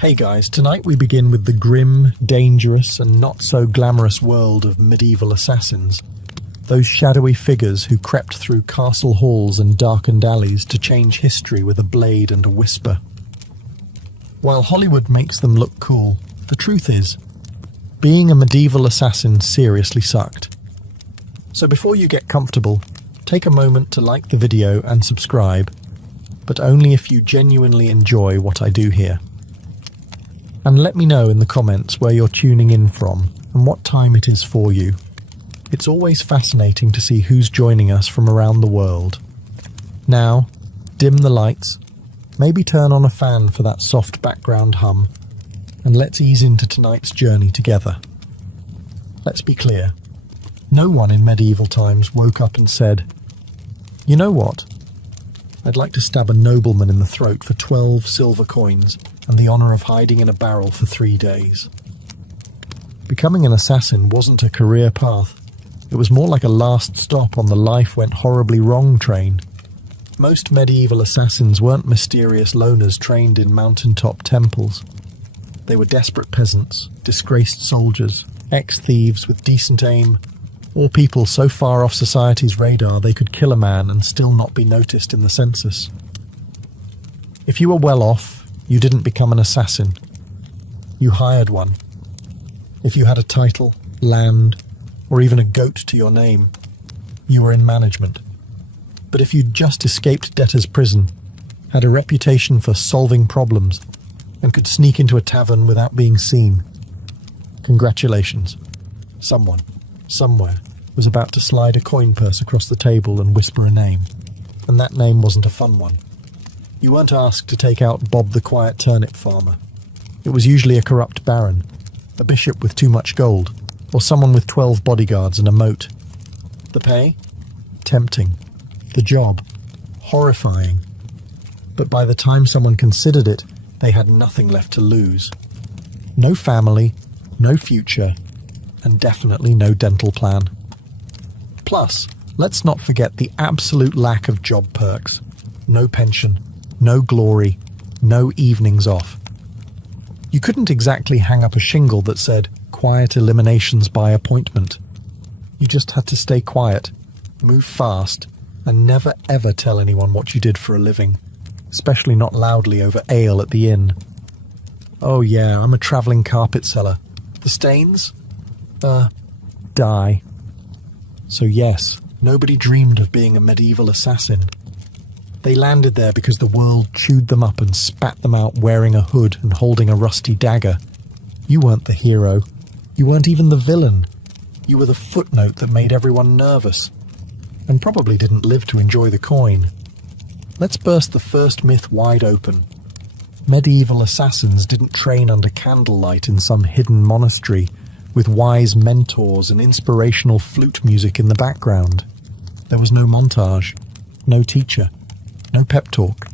Hey guys, tonight we begin with the grim, dangerous and not so glamorous world of medieval assassins. Those shadowy figures who crept through castle halls and darkened alleys to change history with a blade and a whisper. While Hollywood makes them look cool, the truth is, being a medieval assassin seriously sucked. So before you get comfortable, take a moment to like the video and subscribe, but only if you genuinely enjoy what I do here. And let me know in the comments where you're tuning in from and what time it is for you. It's always fascinating to see who's joining us from around the world. Now, dim the lights, maybe turn on a fan for that soft background hum, and let's ease into tonight's journey together. Let's be clear, no one in medieval times woke up and said, "You know what? I'd like to stab a nobleman in the throat for 12 silver coins and the honour of hiding in a barrel for 3 days." Becoming an assassin wasn't a career path. It was more like a last stop on the life went horribly wrong train. Most medieval assassins weren't mysterious loners trained in mountaintop temples. They were desperate peasants, disgraced soldiers, ex-thieves with decent aim, or people so far off society's radar they could kill a man and still not be noticed in the census. If you were well off, you didn't become an assassin. You hired one. If you had a title, land, or even a goat to your name, you were in management. But if you'd just escaped debtor's prison, had a reputation for solving problems, and could sneak into a tavern without being seen, congratulations. Someone, somewhere, was about to slide a coin purse across the table and whisper a name. And that name wasn't a fun one. You weren't asked to take out Bob the Quiet Turnip Farmer. It was usually a corrupt baron, a bishop with too much gold, or someone with 12 bodyguards and a moat. The pay? Tempting. The job? Horrifying. But by the time someone considered it, they had nothing left to lose. No family, no future, and definitely no dental plan. Plus, let's not forget the absolute lack of job perks. No pension, no glory, no evenings off. You couldn't exactly hang up a shingle that said, "Quiet eliminations by appointment." You just had to stay quiet, move fast, and never ever tell anyone what you did for a living, especially not loudly over ale at the inn. "Oh yeah, I'm a travelling carpet seller. The stains? Die." So yes, nobody dreamed of being a medieval assassin. They landed there because the world chewed them up and spat them out wearing a hood and holding a rusty dagger. You weren't the hero. You weren't even the villain. You were the footnote that made everyone nervous, and probably didn't live to enjoy the coin. Let's burst the first myth wide open. Medieval assassins didn't train under candlelight in some hidden monastery with wise mentors and inspirational flute music in the background. There was no montage, no teacher, no pep talk.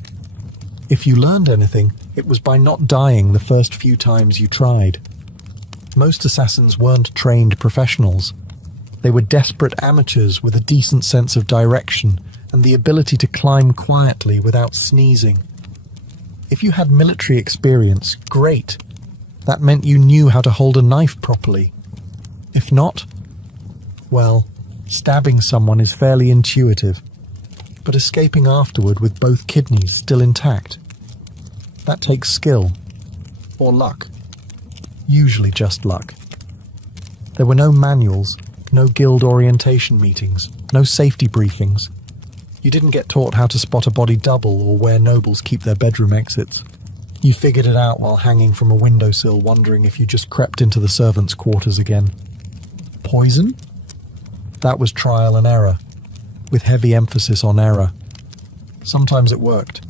If you learned anything, it was by not dying the first few times you tried. Most assassins weren't trained professionals. They were desperate amateurs with a decent sense of direction and the ability to climb quietly without sneezing. If you had military experience, great. That meant you knew how to hold a knife properly. If not, well, stabbing someone is fairly intuitive, but escaping afterward with both kidneys still intact, that takes skill, or luck. Usually just luck. There were no manuals, no guild orientation meetings, no safety briefings. You didn't get taught how to spot a body double or where nobles keep their bedroom exits. You figured it out while hanging from a windowsill wondering if you just crept into the servants' quarters again. Poison? That was trial and error, with heavy emphasis on error. Sometimes it worked.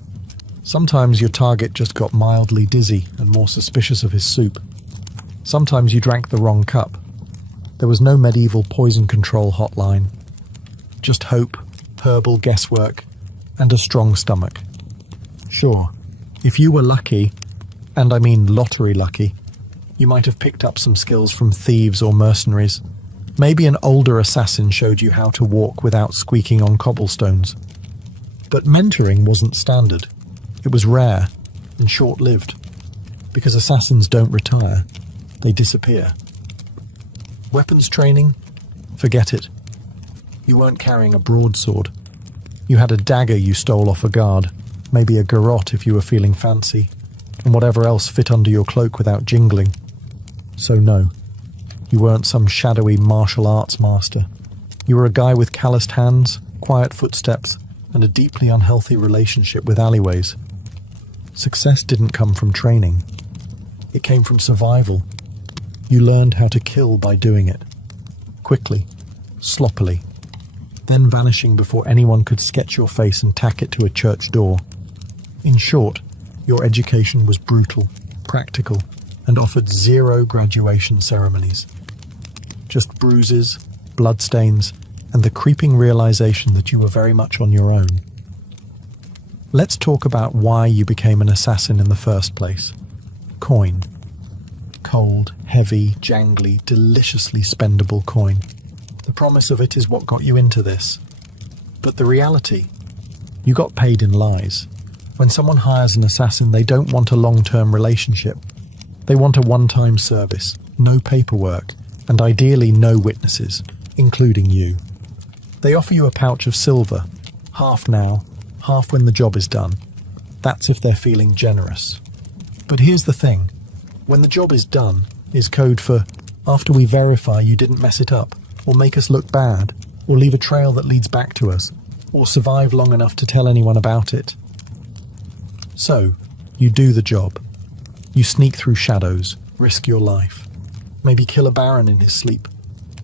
Sometimes your target just got mildly dizzy and more suspicious of his soup. Sometimes you drank the wrong cup. There was no medieval poison control hotline. Just hope, herbal guesswork, and a strong stomach. Sure, if you were lucky, and I mean lottery lucky, you might have picked up some skills from thieves or mercenaries. Maybe an older assassin showed you how to walk without squeaking on cobblestones. But mentoring wasn't standard. It was rare and short-lived. because assassins don't retire, they disappear. Weapons training? Forget it. You weren't carrying a broadsword. You had a dagger you stole off a guard, maybe a garrote if you were feeling fancy, and whatever else fit under your cloak without jingling. So no, you weren't some shadowy martial arts master. You were a guy with calloused hands, quiet footsteps, and a deeply unhealthy relationship with alleyways. Success didn't come from training. It came from survival. You learned how to kill by doing it. Quickly, sloppily, then vanishing before anyone could sketch your face and tack it to a church door. In short, your education was brutal, practical, and offered zero graduation ceremonies. Just bruises, bloodstains, and the creeping realization that you were very much on your own. Let's talk about why you became an assassin in the first place. Coin. Cold, heavy, jangly, deliciously spendable coin. The promise of it is what got you into this. But the reality? You got paid in lies. When someone hires an assassin, they don't want a long-term relationship. They want a one-time service, no paperwork, and ideally no witnesses, including you. They offer you a pouch of silver, half now, half when the job is done. That's if they're feeling generous. But here's the thing. When the job is done is code for after we verify you didn't mess it up, or make us look bad, or leave a trail that leads back to us, or survive long enough to tell anyone about it. So, you do the job. You sneak through shadows, risk your life. Maybe kill a baron in his sleep.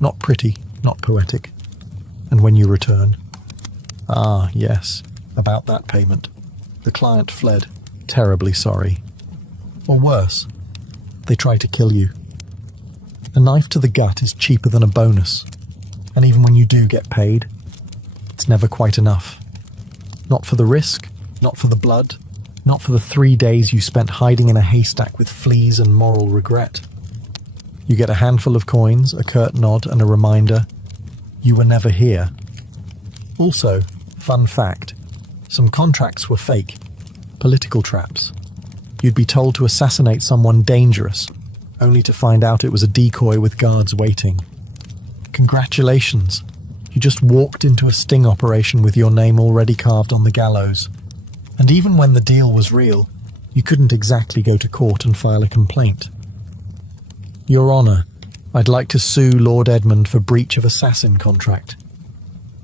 Not pretty, not poetic. And when you return... Ah, yes, about that payment. The client fled, terribly sorry. Or worse, they try to kill you. A knife to the gut is cheaper than a bonus. And even when you do get paid, it's never quite enough. Not for the risk, not for the blood, not for the 3 days you spent hiding in a haystack with fleas and moral regret. You get a handful of coins, a curt nod, and a reminder you were never here. Also, fun fact, some contracts were fake, political traps. You'd be told to assassinate someone dangerous, only to find out it was a decoy with guards waiting. Congratulations, you just walked into a sting operation with your name already carved on the gallows. And even when the deal was real, you couldn't exactly go to court and file a complaint. Your Honour, I'd like to sue Lord Edmund for breach of assassin contract.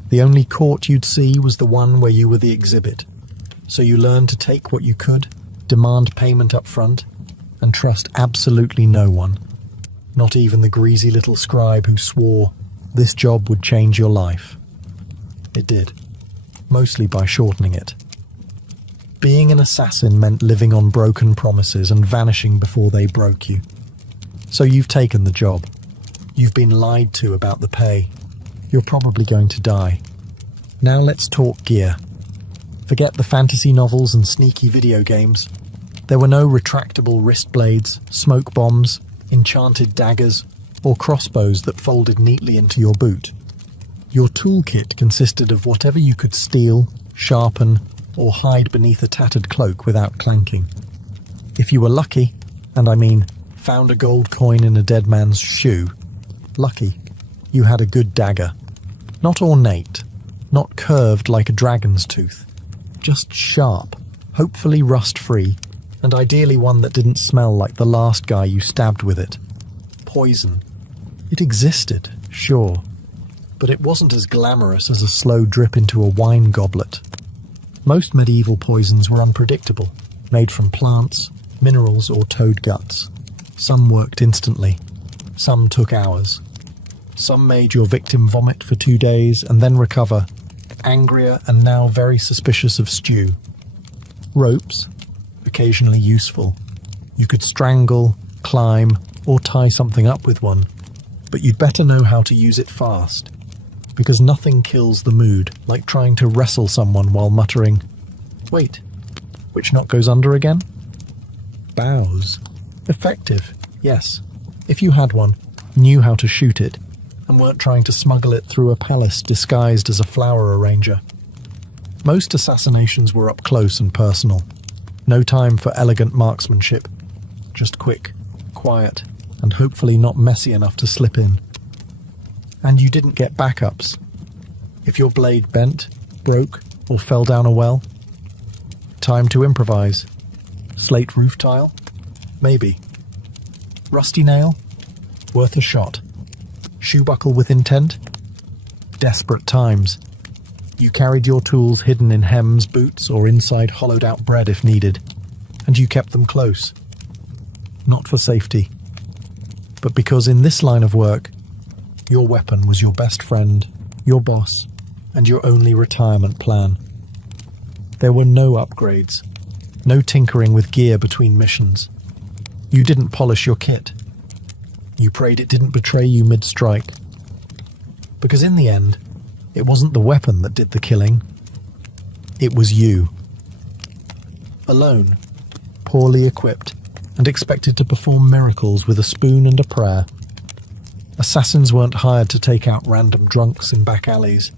The only court you'd see was the one where you were the exhibit, so you learned to take what you could, demand payment up front, and trust absolutely no one, not even the greasy little scribe who swore this job would change your life. It did, mostly by shortening it. Being an assassin meant living on broken promises and vanishing before they broke you. So you've taken the job. You've been lied to about the pay. You're probably going to die. Now let's talk gear. Forget the fantasy novels and sneaky video games. There were no retractable wrist blades, smoke bombs, enchanted daggers, or crossbows that folded neatly into your boot. Your toolkit consisted of whatever you could steal, sharpen, or hide beneath a tattered cloak without clanking. If you were lucky, and I mean found a gold coin in a dead man's shoe, lucky, you had a good dagger. Not ornate, not curved like a dragon's tooth, just sharp, hopefully rust-free, and ideally one that didn't smell like the last guy you stabbed with it. Poison. It existed, sure, but it wasn't as glamorous as a slow drip into a wine goblet. Most medieval poisons were unpredictable, made from plants, minerals, or toad guts. Some worked instantly. Some took hours. Some made your victim vomit for 2 days and then recover, angrier and now very suspicious of stew. Ropes, occasionally useful. You could strangle, climb, or tie something up with one, but you'd better know how to use it fast, because nothing kills the mood like trying to wrestle someone while muttering, "Wait, which knot goes under again?" Bows. Effective, yes, if you had one, knew how to shoot it, and weren't trying to smuggle it through a palace disguised as a flower arranger. Most assassinations were up close and personal. No time for elegant marksmanship. just quick, quiet, and hopefully not messy enough to slip in. And you didn't get backups. If your blade bent, broke, or fell down a well, time to improvise. Slate roof tile? Maybe. Rusty nail? Worth a shot. Shoe buckle with intent? Desperate times. You carried your tools hidden in hems, boots, or inside hollowed-out bread if needed, and you kept them close. Not for safety, but because in this line of work, your weapon was your best friend, your boss, and your only retirement plan. There were no upgrades, no tinkering with gear between missions. You didn't polish your kit. You prayed it didn't betray you mid-strike. Because in the end, it wasn't the weapon that did the killing. It was you. Alone, poorly equipped, and expected to perform miracles with a spoon and a prayer. Assassins weren't hired to take out random drunks in back alleys.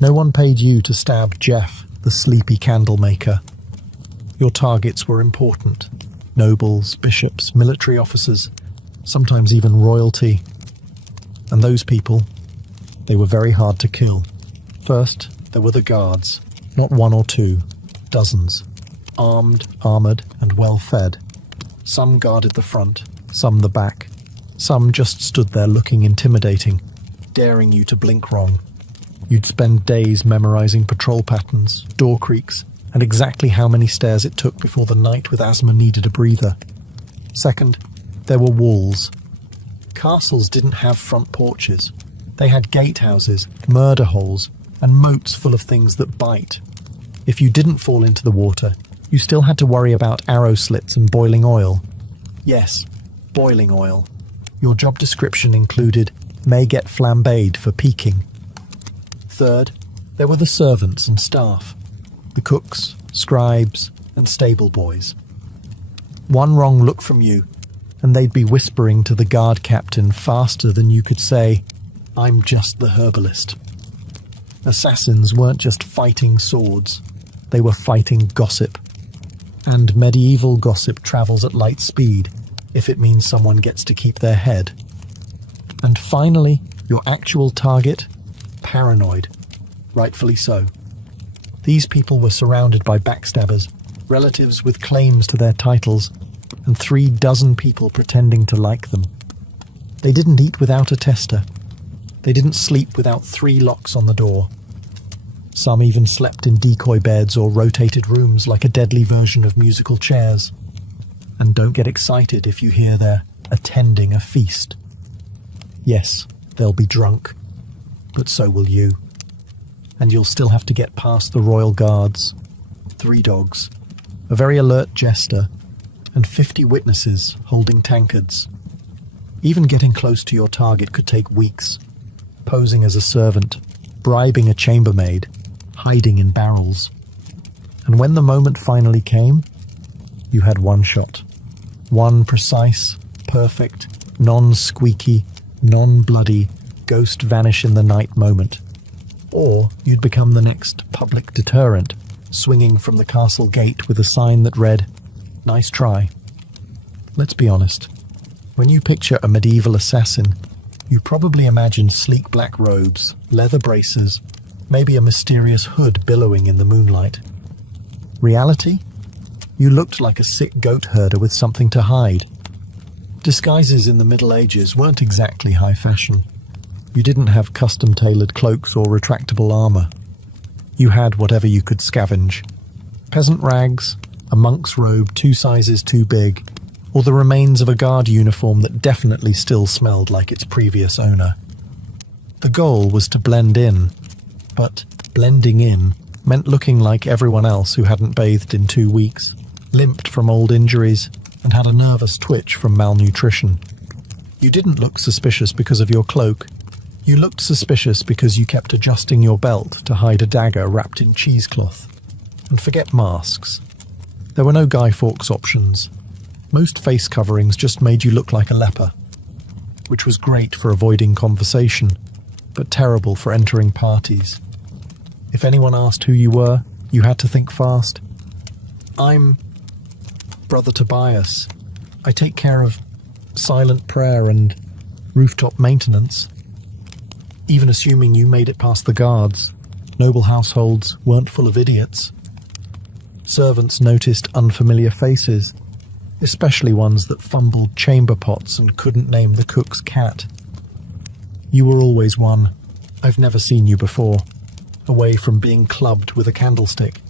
No one paid you to stab Jeff, the sleepy candle maker. Your targets were important. Nobles, bishops, military officers, sometimes even royalty. And those people, they were very hard to kill. First, there were the guards, not one or two, dozens. Armed, armoured, and well-fed. Some guarded the front, some the back. Some just stood there looking intimidating, daring you to blink wrong. You'd spend days memorising patrol patterns, door creaks, and exactly how many stairs it took before the knight with asthma needed a breather. Second, there were walls. Castles didn't have front porches. They had gatehouses, murder holes, and moats full of things that bite. If you didn't fall into the water, you still had to worry about arrow slits and boiling oil. Yes, boiling oil. Your job description included may get flambéed for peeking. Third, there were the servants and staff, the cooks, scribes, and stable boys. One wrong look from you, and they'd be whispering to the guard captain faster than you could say, "I'm just the herbalist." Assassins weren't just fighting swords, they were fighting gossip. And medieval gossip travels at light speed, if it means someone gets to keep their head. And finally, your actual target? Paranoid. Rightfully so. These people were surrounded by backstabbers, relatives with claims to their titles, and 36 people pretending to like them. They didn't eat without a tester. They didn't sleep without 3 locks on the door. Some even slept in decoy beds or rotated rooms like a deadly version of musical chairs. And don't get excited if you hear they're attending a feast. Yes, they'll be drunk, but so will you. And you'll still have to get past the royal guards, 3 dogs, a very alert jester, and 50 witnesses holding tankards. Even getting close to your target could take weeks. Posing as a servant, bribing a chambermaid, hiding in barrels. And when the moment finally came, you had one shot. One precise, perfect, non-squeaky, non-bloody, ghost vanish in the night moment. Or you'd become the next public deterrent, swinging from the castle gate with a sign that read, "Nice try." Let's be honest. When you picture a medieval assassin, you probably imagine sleek black robes, leather braces, maybe a mysterious hood billowing in the moonlight. Reality? You looked like a sick goat herder with something to hide. Disguises in the Middle Ages weren't exactly high fashion. You didn't have custom-tailored cloaks or retractable armor. You had whatever you could scavenge. Peasant rags, a monk's robe 2 sizes too big, or the remains of a guard uniform that definitely still smelled like its previous owner. The goal was to blend in, but blending in meant looking like everyone else who hadn't bathed in 2 weeks, limped from old injuries, and had a nervous twitch from malnutrition. You didn't look suspicious because of your cloak. You looked suspicious because you kept adjusting your belt to hide a dagger wrapped in cheesecloth. And forget masks. There were no Guy Fawkes options. Most face coverings just made you look like a leper, which was great for avoiding conversation, but terrible for entering parties. If anyone asked who you were, you had to think fast. "I'm Brother Tobias. I take care of silent prayer and rooftop maintenance. Even assuming you made it past the guards, noble households weren't full of idiots. Servants noticed unfamiliar faces, especially ones that fumbled chamber pots and couldn't name the cook's cat. You were always one. I've never seen you before, away from being clubbed with a candlestick.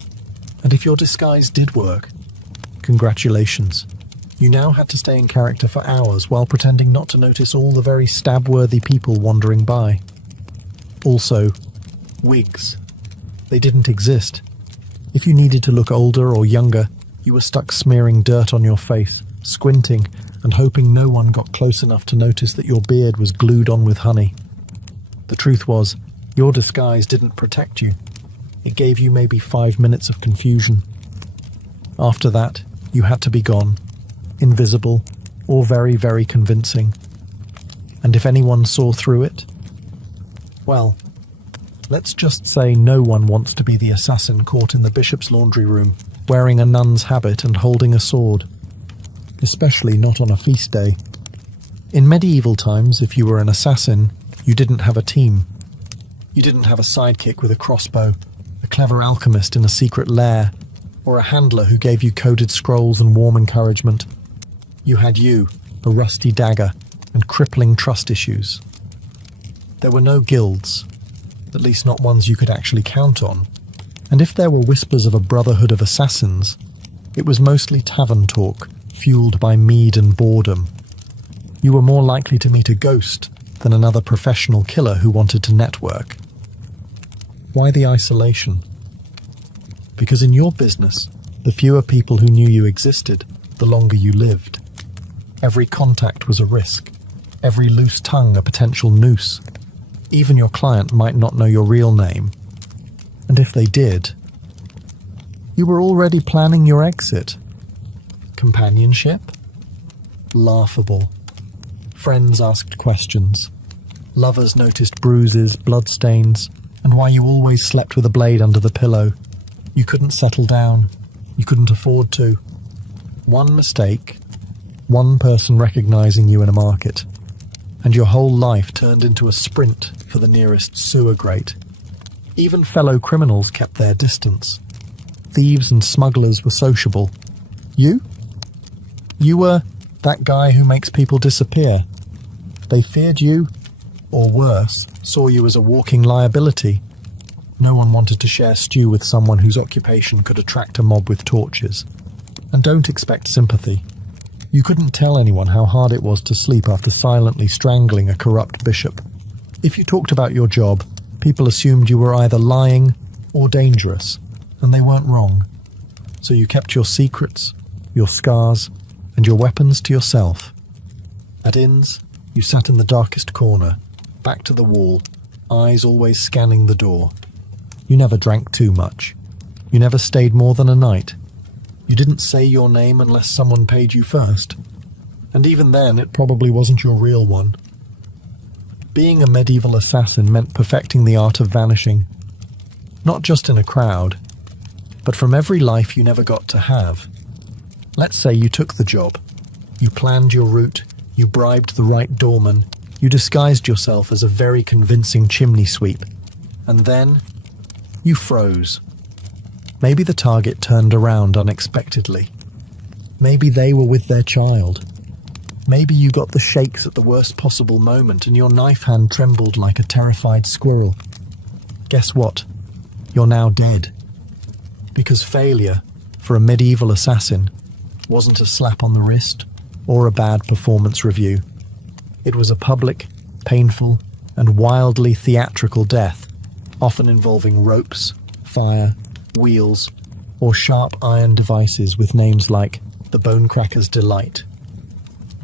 And if your disguise did work, congratulations. You now had to stay in character for hours while pretending not to notice all the very stab-worthy people wandering by. Also, wigs. They didn't exist. If you needed to look older or younger, you were stuck smearing dirt on your face, squinting, and hoping no one got close enough to notice that your beard was glued on with honey. The truth was, your disguise didn't protect you. It gave you maybe 5 minutes of confusion. After that, you had to be gone, invisible, or very, very convincing. And if anyone saw through it, well, let's just say no one wants to be the assassin caught in the bishop's laundry room, wearing a nun's habit and holding a sword. Especially not on a feast day. In medieval times, if you were an assassin, you didn't have a team. You didn't have a sidekick with a crossbow, a clever alchemist in a secret lair, or a handler who gave you coded scrolls and warm encouragement. You had you, a rusty dagger, and crippling trust issues. There were no guilds, at least not ones you could actually count on, and if there were whispers of a brotherhood of assassins, it was mostly tavern talk, fueled by mead and boredom. You were more likely to meet a ghost than another professional killer who wanted to network. Why the isolation? Because in your business, the fewer people who knew you existed, the longer you lived. Every contact was a risk, every loose tongue a potential noose. Even your client might not know your real name. And if they did, you were already planning your exit. Companionship? Laughable. Friends asked questions. Lovers noticed bruises, bloodstains, and why you always slept with a blade under the pillow. You couldn't settle down. You couldn't afford to. One mistake, one person recognizing you in a market, and your whole life turned into a sprint for the nearest sewer grate. Even fellow criminals kept their distance. Thieves and smugglers were sociable. You? You were that guy who makes people disappear. They feared you, or worse, saw you as a walking liability. No one wanted to share stew with someone whose occupation could attract a mob with torches. And don't expect sympathy. You couldn't tell anyone how hard it was to sleep after silently strangling a corrupt bishop. If you talked about your job, people assumed you were either lying or dangerous, and they weren't wrong. So you kept your secrets, your scars, and your weapons to yourself. At inns, you sat in the darkest corner, back to the wall, eyes always scanning the door. You never drank too much. You never stayed more than a night. You didn't say your name unless someone paid you first. And even then, it probably wasn't your real one. Being a medieval assassin meant perfecting the art of vanishing. Not just in a crowd, but from every life you never got to have. Let's say you took the job. You planned your route, you bribed the right doorman, you disguised yourself as a very convincing chimney sweep. And then, you froze. Maybe the target turned around unexpectedly. Maybe they were with their child. Maybe you got the shakes at the worst possible moment and your knife hand trembled like a terrified squirrel. Guess what? You're now dead. Because failure, for a medieval assassin, wasn't a slap on the wrist or a bad performance review. It was a public, painful, and wildly theatrical death, often involving ropes, fire, wheels, or sharp iron devices with names like the Bonecracker's Delight.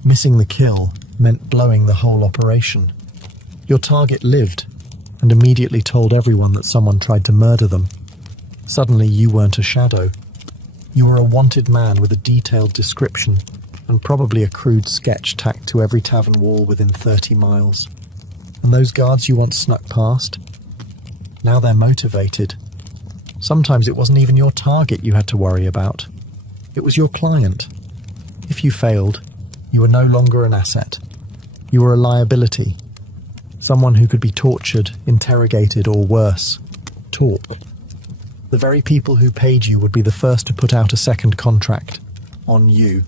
Missing the kill meant blowing the whole operation. Your target lived, and immediately told everyone that someone tried to murder them. Suddenly you weren't a shadow. You were a wanted man with a detailed description, and probably a crude sketch tacked to every tavern wall within 30 miles. And those guards you once snuck past? Now they're motivated. Sometimes it wasn't even your target you had to worry about. It was your client. If you failed, You were no longer an asset. You were a liability. Someone who could be tortured, interrogated, or worse, taught. The very people who paid you would be the first to put out a second contract on you,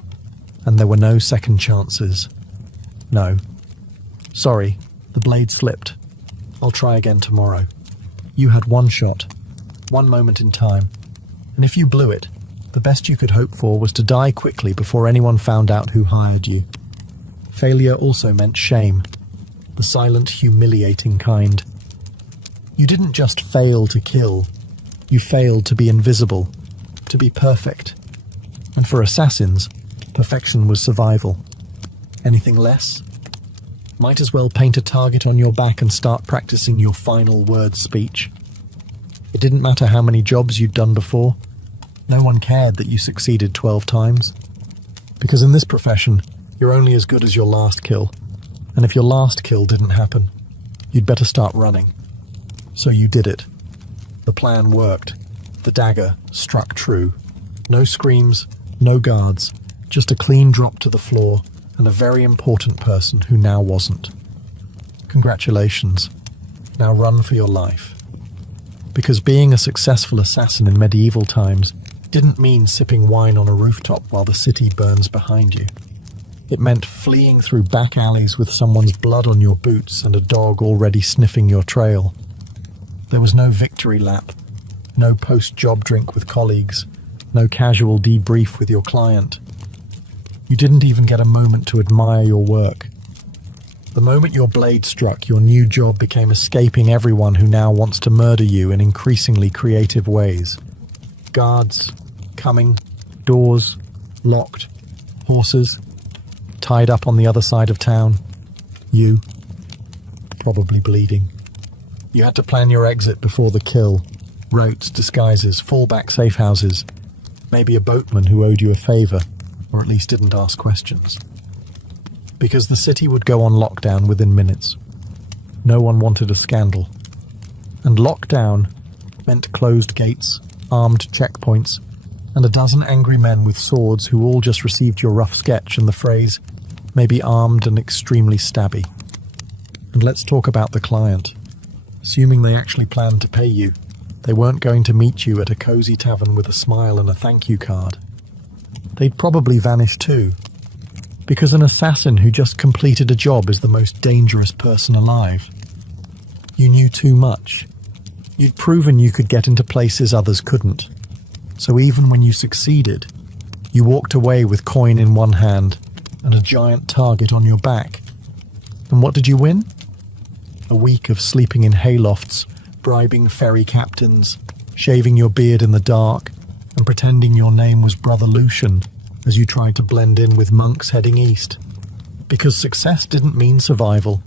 and there were no second chances. No. Sorry, the blade slipped. I'll try again tomorrow. You had one shot, one moment in time, and if you blew it, the best you could hope for was to die quickly before anyone found out who hired you. Failure also meant shame, the silent, humiliating kind. You didn't just fail to kill, you failed to be invisible, to be perfect. And for assassins, perfection was survival. Anything less? Might as well paint a target on your back and start practicing your final word speech. It didn't matter how many jobs you'd done before. No one cared that you succeeded 12 times. Because in this profession, you're only as good as your last kill. And if your last kill didn't happen, you'd better start running. So you did it. The plan worked. The dagger struck true. No screams, no guards, just a clean drop to the floor and a very important person who now wasn't. Congratulations. Now run for your life. Because being a successful assassin in medieval times didn't mean sipping wine on a rooftop while the city burns behind you. It meant fleeing through back alleys with someone's blood on your boots and a dog already sniffing your trail. There was no victory lap, no post-job drink with colleagues, no casual debrief with your client. You didn't even get a moment to admire your work. The moment your blade struck, your new job became escaping everyone who now wants to murder you in increasingly creative ways. Guards, coming, doors, locked, horses, tied up on the other side of town. You, probably bleeding. You had to plan your exit before the kill. Routes, disguises, fallback safe houses. Maybe a boatman who owed you a favour, or at least didn't ask questions. Because the city would go on lockdown within minutes. No one wanted a scandal. And lockdown meant closed gates, armed checkpoints, and a dozen angry men with swords who all just received your rough sketch and the phrase, maybe armed and extremely stabby. And let's talk about the client. Assuming they actually planned to pay you, they weren't going to meet you at a cozy tavern with a smile and a thank you card. They'd probably vanish too, because an assassin who just completed a job is the most dangerous person alive. You knew too much. You'd proven you could get into places others couldn't. So even when you succeeded, you walked away with coin in one hand and a giant target on your back. And what did you win? A week of sleeping in haylofts, bribing ferry captains, shaving your beard in the dark, and pretending your name was Brother Lucian as you tried to blend in with monks heading east. Because success didn't mean survival.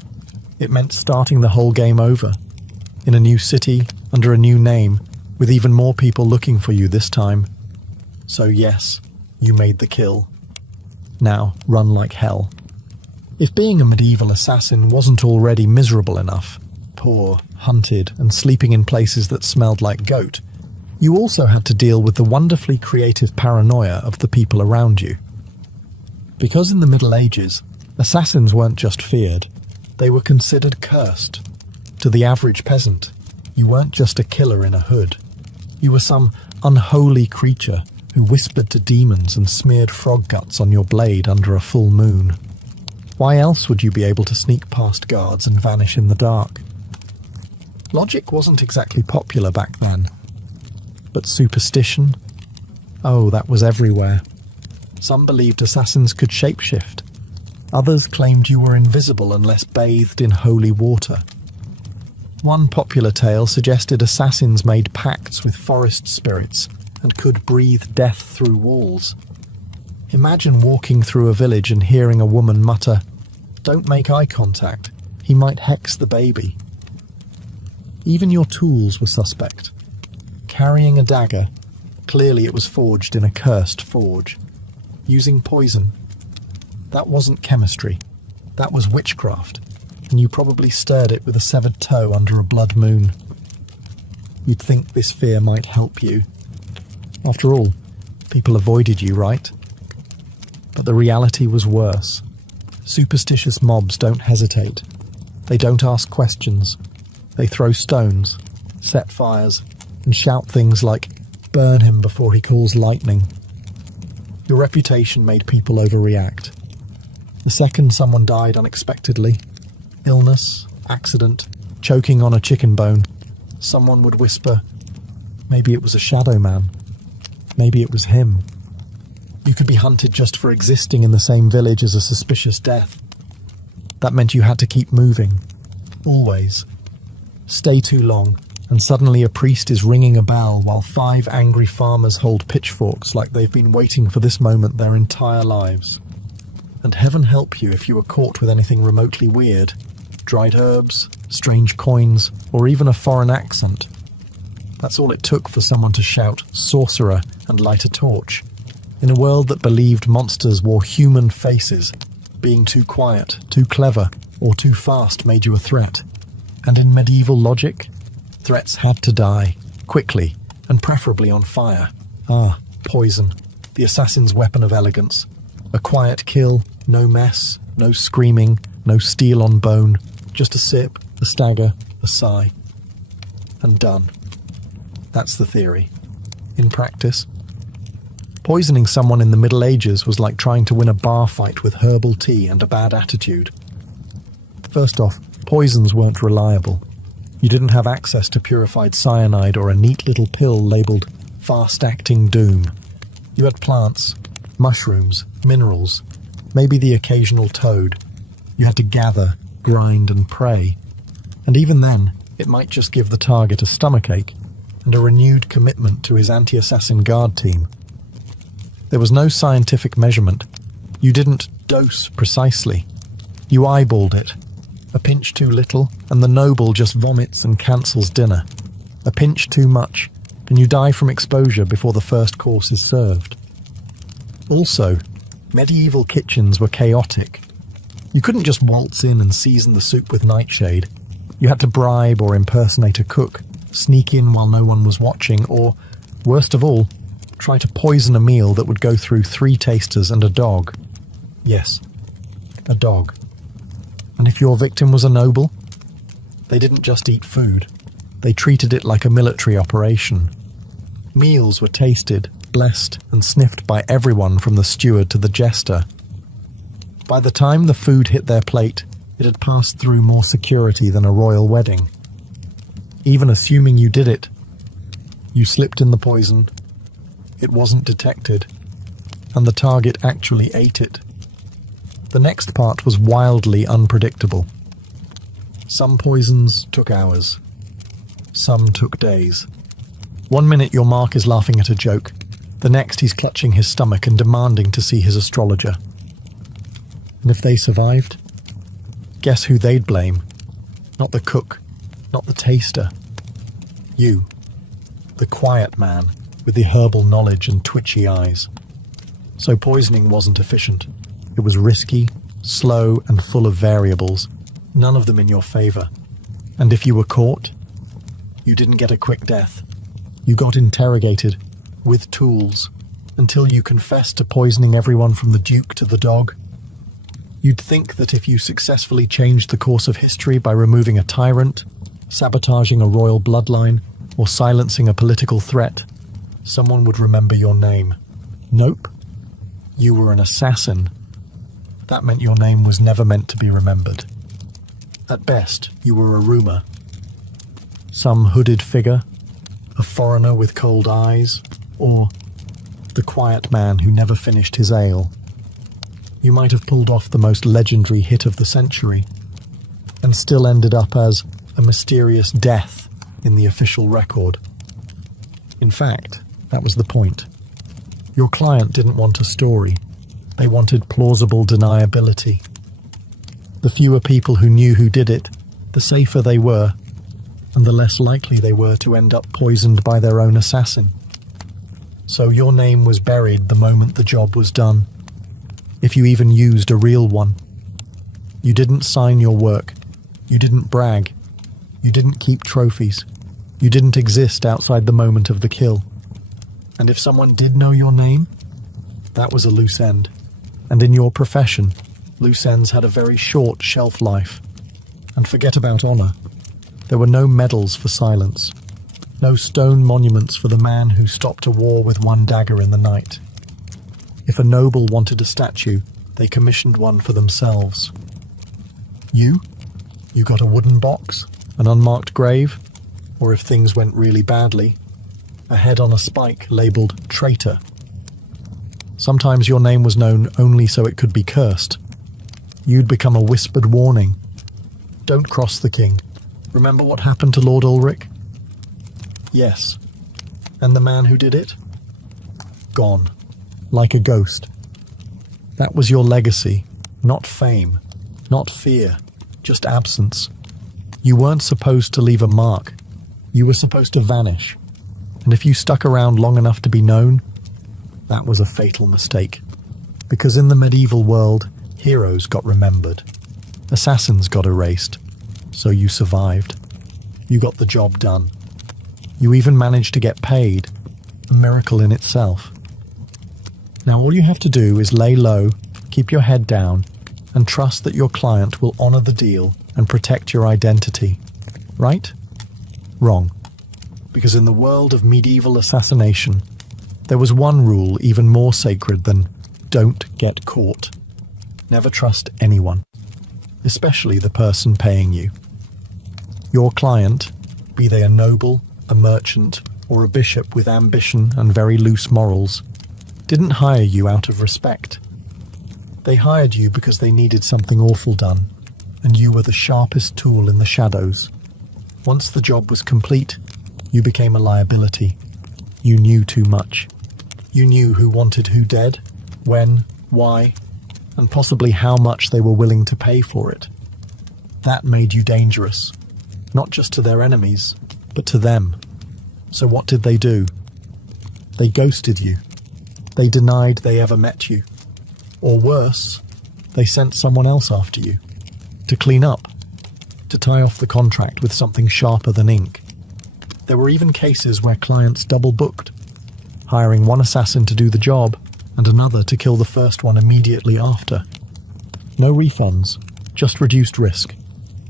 It meant starting the whole game over. In a new city, under a new name, with even more people looking for you this time. So yes, you made the kill. Now run like hell. If being a medieval assassin wasn't already miserable enough, poor, hunted, and sleeping in places that smelled like goat, you also had to deal with the wonderfully creative paranoia of the people around you. Because in the Middle Ages, assassins weren't just feared, they were considered cursed. To the average peasant, you weren't just a killer in a hood. You were some unholy creature who whispered to demons and smeared frog guts on your blade under a full moon. Why else would you be able to sneak past guards and vanish in the dark? Logic wasn't exactly popular back then. But superstition? Oh, that was everywhere. Some believed assassins could shapeshift. Others claimed you were invisible unless bathed in holy water. One popular tale suggested assassins made pacts with forest spirits and could breathe death through walls. Imagine walking through a village and hearing a woman mutter, "Don't make eye contact, he might hex the baby." Even your tools were suspect. Carrying a dagger, clearly it was forged in a cursed forge. Using poison, that wasn't chemistry, that was witchcraft, and you probably stirred it with a severed toe under a blood moon. You'd think this fear might help you. After all, people avoided you, right? But the reality was worse. Superstitious mobs don't hesitate. They don't ask questions. They throw stones, set fires, and shout things like, "Burn him before he calls lightning." Your reputation made people overreact. The second someone died unexpectedly, illness, accident, choking on a chicken bone, someone would whisper, maybe it was a shadow man. Maybe it was him. You could be hunted just for existing in the same village as a suspicious death. That meant you had to keep moving. Always. Stay too long, and suddenly a priest is ringing a bell while 5 angry farmers hold pitchforks like they've been waiting for this moment their entire lives. And heaven help you if you were caught with anything remotely weird. Dried herbs, strange coins, or even a foreign accent. That's all it took for someone to shout "sorcerer" and light a torch. In a world that believed monsters wore human faces, being too quiet, too clever, or too fast made you a threat. And in medieval logic, threats had to die, quickly, and preferably on fire. Poison, the assassin's weapon of elegance. A quiet kill, no mess, no screaming, no steel on bone, just a sip, a stagger, a sigh. And done. That's the theory. In practice, poisoning someone in the Middle Ages was like trying to win a bar fight with herbal tea and a bad attitude. First off, poisons weren't reliable. You didn't have access to purified cyanide or a neat little pill labelled fast-acting doom. You had plants, mushrooms, minerals, maybe the occasional toad. You had to gather, grind and pray. And even then, it might just give the target a stomachache and a renewed commitment to his anti-assassin guard team. There was no scientific measurement. You didn't dose precisely. You eyeballed it. A pinch too little, and the noble just vomits and cancels dinner. A pinch too much, and you die from exposure before the first course is served. Also, medieval kitchens were chaotic. You couldn't just waltz in and season the soup with nightshade. You had to bribe or impersonate a cook, sneak in while no one was watching, or, worst of all, try to poison a meal that would go through 3 tasters and a dog. Yes, a dog. And if your victim was a noble, they didn't just eat food. They treated it like a military operation. Meals were tasted, blessed, and sniffed by everyone from the steward to the jester. By the time the food hit their plate, it had passed through more security than a royal wedding. Even assuming you did it, you slipped in the poison, it wasn't detected, and the target actually ate it. The next part was wildly unpredictable. Some poisons took hours. Some took days. One minute your mark is laughing at a joke, the next he's clutching his stomach and demanding to see his astrologer. And if they survived, guess who they'd blame? Not the cook, not the taster. You, the quiet man with the herbal knowledge and twitchy eyes. So poisoning wasn't efficient. It was risky, slow, and full of variables, none of them in your favor. And if you were caught, you didn't get a quick death. You got interrogated, with tools, until you confessed to poisoning everyone from the Duke to the dog. You'd think that if you successfully changed the course of history by removing a tyrant, sabotaging a royal bloodline, or silencing a political threat, someone would remember your name. Nope. You were an assassin. That meant your name was never meant to be remembered. At best, you were a rumor. Some hooded figure, a foreigner with cold eyes, or the quiet man who never finished his ale. You might have pulled off the most legendary hit of the century, and still ended up as a mysterious death in the official record. In fact, that was the point. Your client didn't want a story. They wanted plausible deniability. The fewer people who knew who did it, the safer they were, and the less likely they were to end up poisoned by their own assassin. So your name was buried the moment the job was done, if you even used a real one. You didn't sign your work. You didn't brag. You didn't keep trophies. You didn't exist outside the moment of the kill. And if someone did know your name, that was a loose end. And in your profession, Loose ends had a very short shelf life. And forget about honor. There were no medals for silence. No stone monuments for the man who stopped a war with one dagger in the night. If a noble wanted a statue, they commissioned one for themselves. You got a wooden box, an unmarked grave, or if things went really badly, a head on a spike labelled traitor. Sometimes your name was known only so it could be cursed. You'd become a whispered warning. Don't cross the king. Remember what happened to Lord Ulrich? Yes. And the man who did it? Gone. Like a ghost. That was your legacy, not fame, not fear, just absence. You weren't supposed to leave a mark. You were supposed to vanish. And if you stuck around long enough to be known, that was a fatal mistake. Because in the medieval world, heroes got remembered. Assassins got erased. So you survived. You got the job done. You even managed to get paid. A miracle in itself. Now all you have to do is lay low, keep your head down, and trust that your client will honor the deal and protect your identity. Right? Wrong. Because in the world of medieval assassination, there was one rule even more sacred than don't get caught. Never trust anyone, especially the person paying you. Your client, be they a noble, a merchant, or a bishop with ambition and very loose morals, didn't hire you out of respect. They hired you because they needed something awful done, and you were the sharpest tool in the shadows. Once the job was complete, you became a liability. You knew too much. You knew who wanted who dead, when, why, and possibly how much they were willing to pay for it. That made you dangerous, not just to their enemies, but to them. So what did they do? They ghosted you. They denied they ever met you. Or worse, they sent someone else after you. To clean up. To tie off the contract with something sharper than ink. There were even cases where clients double-booked, hiring one assassin to do the job and another to kill the first one immediately after. No refunds, just reduced risk.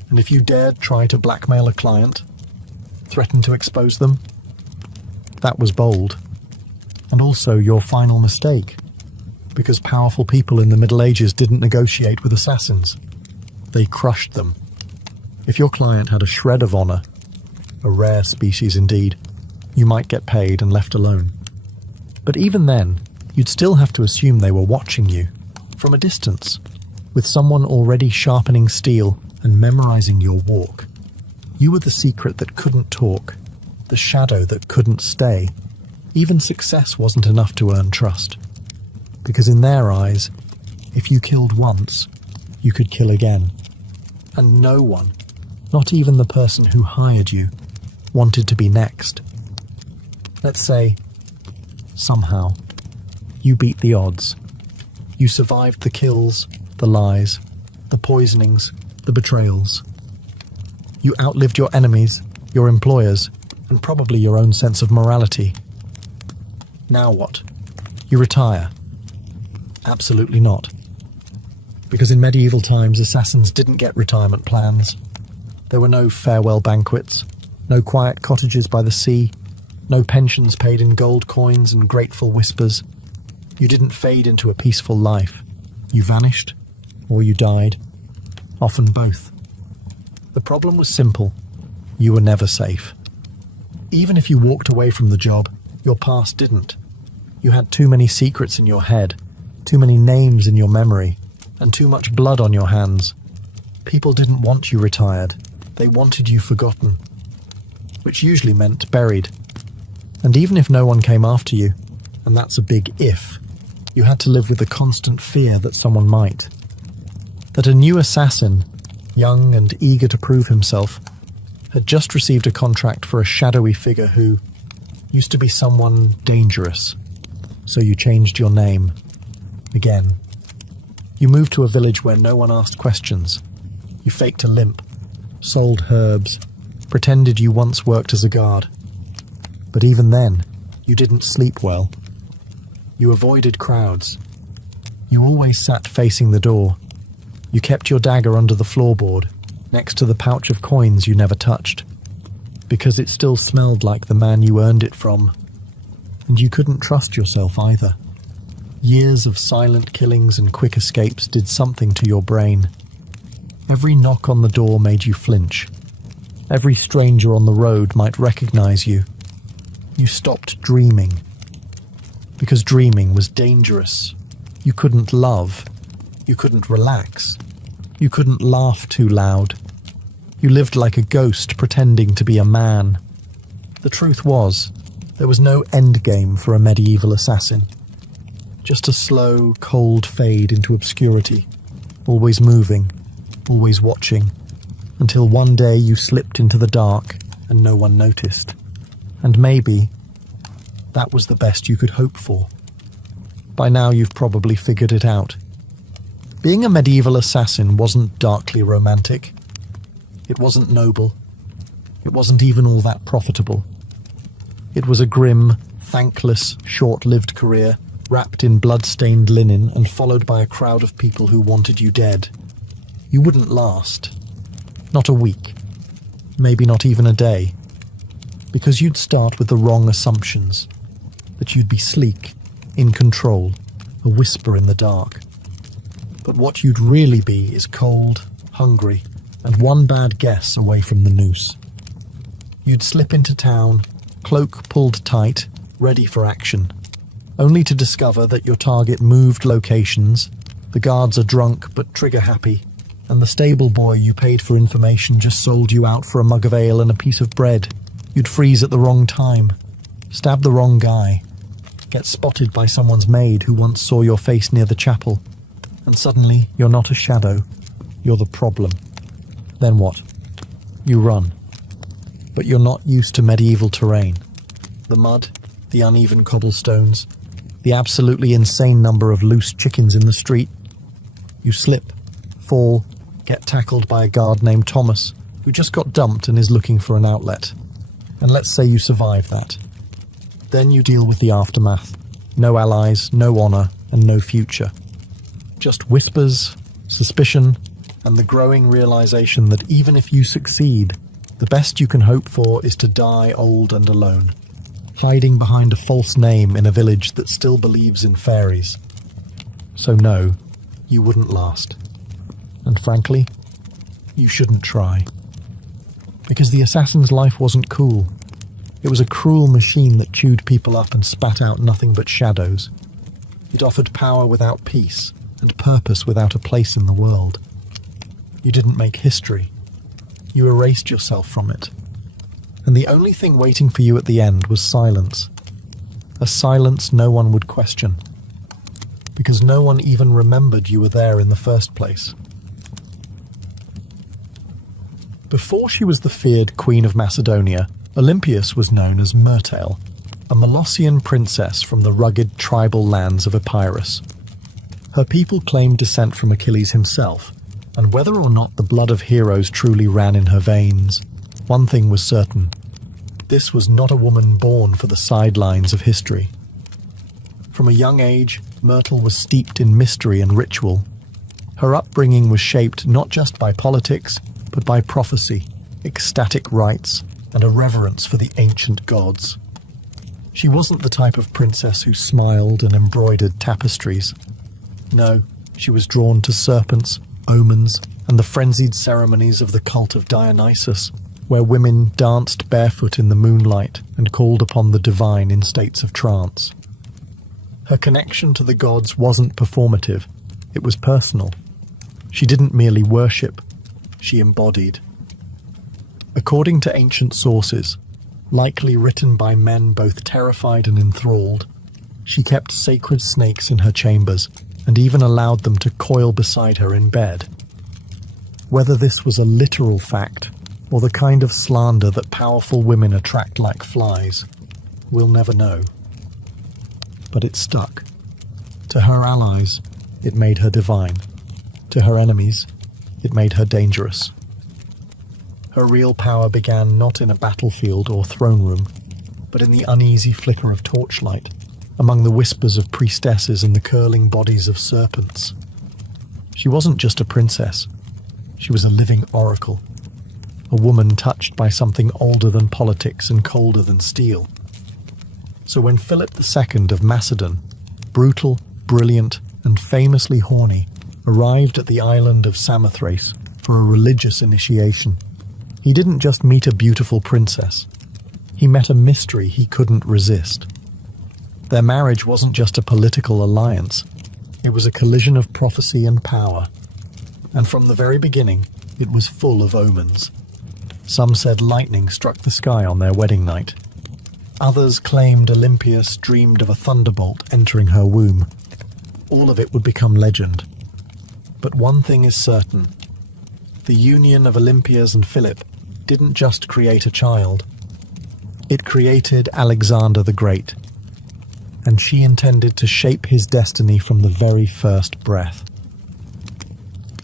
And if you dared try to blackmail a client, threaten to expose them, that was bold. And also your final mistake, because powerful people in the Middle Ages didn't negotiate with assassins. They crushed them. If your client had a shred of honor, a rare species indeed, you might get paid and left alone. But even then, you'd still have to assume they were watching you, from a distance, with someone already sharpening steel and memorizing your walk. You were the secret that couldn't talk, the shadow that couldn't stay. Even success wasn't enough to earn trust. Because in their eyes, if you killed once, you could kill again. And no one, not even the person who hired you, wanted to be next. Let's say, somehow, you beat the odds. You survived the kills, the lies, the poisonings, the betrayals. You outlived your enemies, your employers, and probably your own sense of morality. Now what? You retire? Absolutely not. Because in medieval times, assassins didn't get retirement plans. There were no farewell banquets, no quiet cottages by the sea, no pensions paid in gold coins and grateful whispers. You didn't fade into a peaceful life. You vanished, or you died. Often both. The problem was simple. You were never safe. Even if you walked away from the job, your past didn't. You had too many secrets in your head, too many names in your memory, and too much blood on your hands. People didn't want you retired. They wanted you forgotten, which usually meant buried. And even if no one came after you, and that's a big if, you had to live with the constant fear that someone might. That a new assassin, young and eager to prove himself, had just received a contract for a shadowy figure who used to be someone dangerous. So you changed your name. Again. You moved to a village where no one asked questions. You faked a limp, sold herbs, pretended you once worked as a guard. But even then, you didn't sleep well. You avoided crowds. You always sat facing the door, You kept your dagger under the floorboard, next to the pouch of coins you never touched, because it still smelled like the man you earned it from. And you couldn't trust yourself either. Years of silent killings and quick escapes did something to your brain. Every knock on the door made you flinch. Every stranger on the road might recognize you. You stopped dreaming. Because dreaming was dangerous. You couldn't love. You couldn't relax. You couldn't laugh too loud. You lived like a ghost pretending to be a man. The truth was, there was no endgame for a medieval assassin. Just a slow, cold fade into obscurity, always moving, always watching, until one day you slipped into the dark and no one noticed. And maybe that was the best you could hope for. By now you've probably figured it out. Being a medieval assassin wasn't darkly romantic. It wasn't noble. It wasn't even all that profitable. It was a grim, thankless, short-lived career, wrapped in blood-stained linen and followed by a crowd of people who wanted you dead. You wouldn't last. Not a week. Maybe not even a day. Because you'd start with the wrong assumptions. That you'd be sleek, in control, a whisper in the dark. But what you'd really be is cold, hungry, and one bad guess away from the noose. You'd slip into town, cloak pulled tight, ready for action, only to discover that your target moved locations, the guards are drunk but trigger-happy, and the stable boy you paid for information just sold you out for a mug of ale and a piece of bread. You'd freeze at the wrong time, stab the wrong guy, get spotted by someone's maid who once saw your face near the chapel, and suddenly you're not a shadow, you're the problem. Then what? You run. But you're not used to medieval terrain. The mud, the uneven cobblestones, the absolutely insane number of loose chickens in the street. You slip, fall, get tackled by a guard named Thomas, who just got dumped and is looking for an outlet. And let's say you survive that. Then you deal with the aftermath. No allies, no honor, and no future. Just whispers, suspicion, and the growing realization that even if you succeed, the best you can hope for is to die old and alone, hiding behind a false name in a village that still believes in fairies. So no, you wouldn't last. And frankly, you shouldn't try. Because the assassin's life wasn't cool. It was a cruel machine that chewed people up and spat out nothing but shadows. It offered power without peace, and purpose without a place in the world. You didn't make history. You erased yourself from it. And the only thing waiting for you at the end was silence. A silence no one would question. Because no one even remembered you were there in the first place. Before she was the feared Queen of Macedonia, Olympias was known as Myrtale, a Molossian princess from the rugged tribal lands of Epirus. Her people claimed descent from Achilles himself, and whether or not the blood of heroes truly ran in her veins, one thing was certain. This was not a woman born for the sidelines of history. From a young age, Myrtle was steeped in mystery and ritual. Her upbringing was shaped not just by politics, but by prophecy, ecstatic rites, and a reverence for the ancient gods. She wasn't the type of princess who smiled and embroidered tapestries. No, she was drawn to serpents, omens, and the frenzied ceremonies of the cult of Dionysus, where women danced barefoot in the moonlight and called upon the divine in states of trance. Her connection to the gods wasn't performative, it was personal. She didn't merely worship, she embodied. According to ancient sources, likely written by men both terrified and enthralled, she kept sacred snakes in her chambers and even allowed them to coil beside her in bed. Whether this was a literal fact or the kind of slander that powerful women attract like flies, we'll never know. But it stuck. To her allies, it made her divine. To her enemies, it made her dangerous. Her real power began not in a battlefield or throne room, but in the uneasy flicker of torchlight, among the whispers of priestesses and the curling bodies of serpents. She wasn't just a princess. She was a living oracle, a woman touched by something older than politics and colder than steel. So when Philip II of Macedon, brutal, brilliant, and famously horny, arrived at the island of Samothrace for a religious initiation, he didn't just meet a beautiful princess. He met a mystery he couldn't resist. Their marriage wasn't just a political alliance. It was a collision of prophecy and power. And from the very beginning, it was full of omens. Some said lightning struck the sky on their wedding night. Others claimed Olympias dreamed of a thunderbolt entering her womb. All of it would become legend. But one thing is certain. The union of Olympias and Philip didn't just create a child. It created Alexander the Great. And she intended to shape his destiny from the very first breath.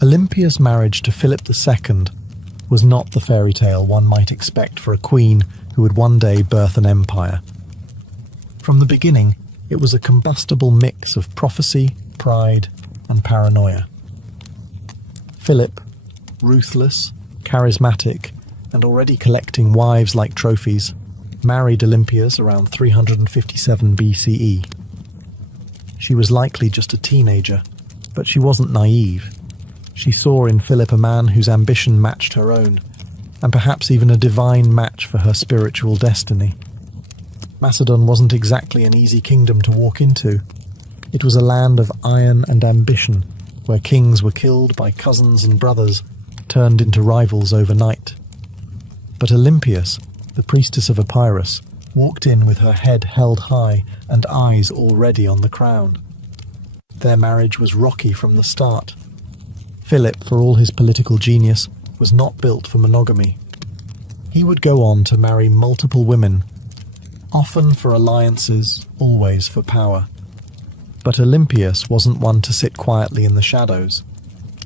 Olympia's marriage to Philip II was not the fairy tale one might expect for a queen who would one day birth an empire. From the beginning, it was a combustible mix of prophecy, pride, and paranoia. Philip, ruthless, charismatic, and already collecting wives like trophies, married Olympias around 357 BCE. She was likely just a teenager, but she wasn't naive. She saw in Philip a man whose ambition matched her own, and perhaps even a divine match for her spiritual destiny. Macedon wasn't exactly an easy kingdom to walk into. It was a land of iron and ambition, where kings were killed by cousins and brothers, turned into rivals overnight. But Olympias, the priestess of Epirus, walked in with her head held high and eyes already on the crown. Their marriage was rocky from the start. Philip, for all his political genius, was not built for monogamy. He would go on to marry multiple women, often for alliances, always for power. But Olympias wasn't one to sit quietly in the shadows.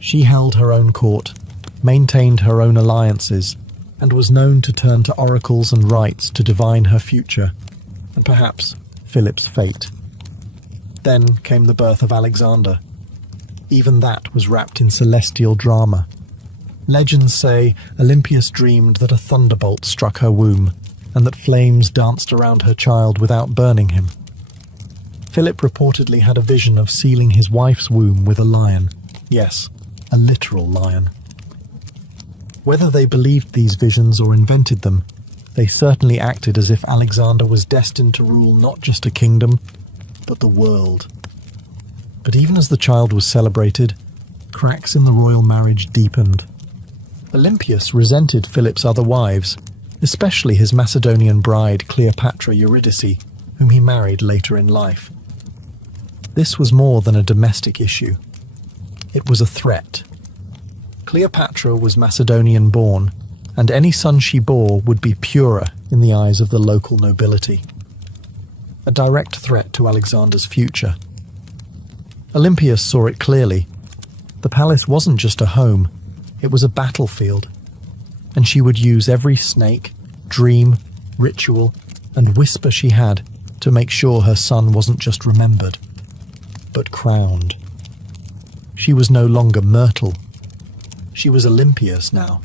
She held her own court, maintained her own alliances, and was known to turn to oracles and rites to divine her future, and perhaps Philip's fate. Then came the birth of Alexander. Even that was wrapped in celestial drama. Legends say Olympias dreamed that a thunderbolt struck her womb, and that flames danced around her child without burning him. Philip reportedly had a vision of sealing his wife's womb with a lion. Yes, a literal lion. Whether they believed these visions or invented them, they certainly acted as if Alexander was destined to rule not just a kingdom, but the world. But even as the child was celebrated, cracks in the royal marriage deepened. Olympias resented Philip's other wives, especially his Macedonian bride Cleopatra Eurydice, whom he married later in life. This was more than a domestic issue. It was a threat. Cleopatra was Macedonian-born, and any son she bore would be purer in the eyes of the local nobility. A direct threat to Alexander's future. Olympias saw it clearly. The palace wasn't just a home, it was a battlefield, and she would use every snake, dream, ritual, and whisper she had to make sure her son wasn't just remembered, but crowned. She was no longer Myrtle. She was Olympias now,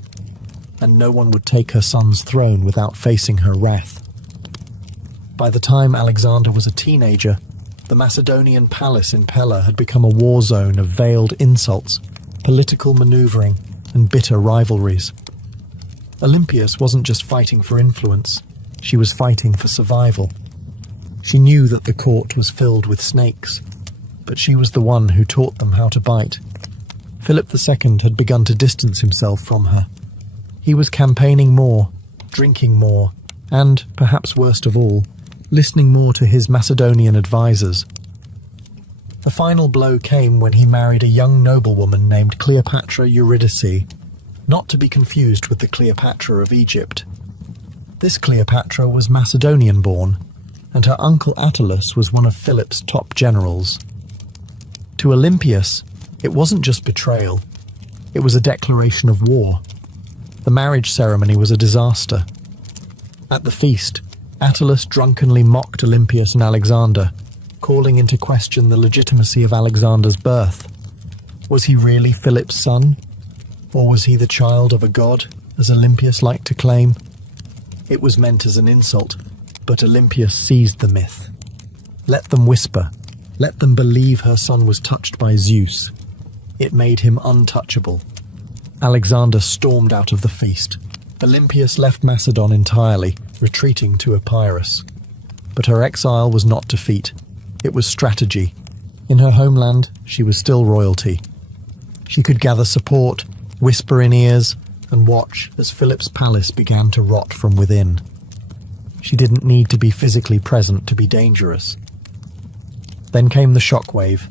and no one would take her son's throne without facing her wrath. By the time Alexander was a teenager, the Macedonian palace in Pella had become a war zone of veiled insults, political maneuvering, and bitter rivalries. Olympias wasn't just fighting for influence, she was fighting for survival. She knew that the court was filled with snakes, but she was the one who taught them how to bite. Philip II had begun to distance himself from her. He was campaigning more, drinking more, and, perhaps worst of all, listening more to his Macedonian advisors. The final blow came when he married a young noblewoman named Cleopatra Eurydice, not to be confused with the Cleopatra of Egypt. This Cleopatra was Macedonian-born, and her uncle Attalus was one of Philip's top generals. To Olympias, it wasn't just betrayal, it was a declaration of war. The marriage ceremony was a disaster. At the feast, Attalus drunkenly mocked Olympias and Alexander, calling into question the legitimacy of Alexander's birth. Was he really Philip's son? Or was he the child of a god, as Olympias liked to claim? It was meant as an insult, but Olympias seized the myth. Let them whisper. Let them believe her son was touched by Zeus. It made him untouchable. Alexander stormed out of the feast. Olympias left Macedon entirely, retreating to Epirus. But her exile was not defeat. It was strategy. In her homeland, she was still royalty. She could gather support, whisper in ears, and watch as Philip's palace began to rot from within. She didn't need to be physically present to be dangerous. Then came the shockwave.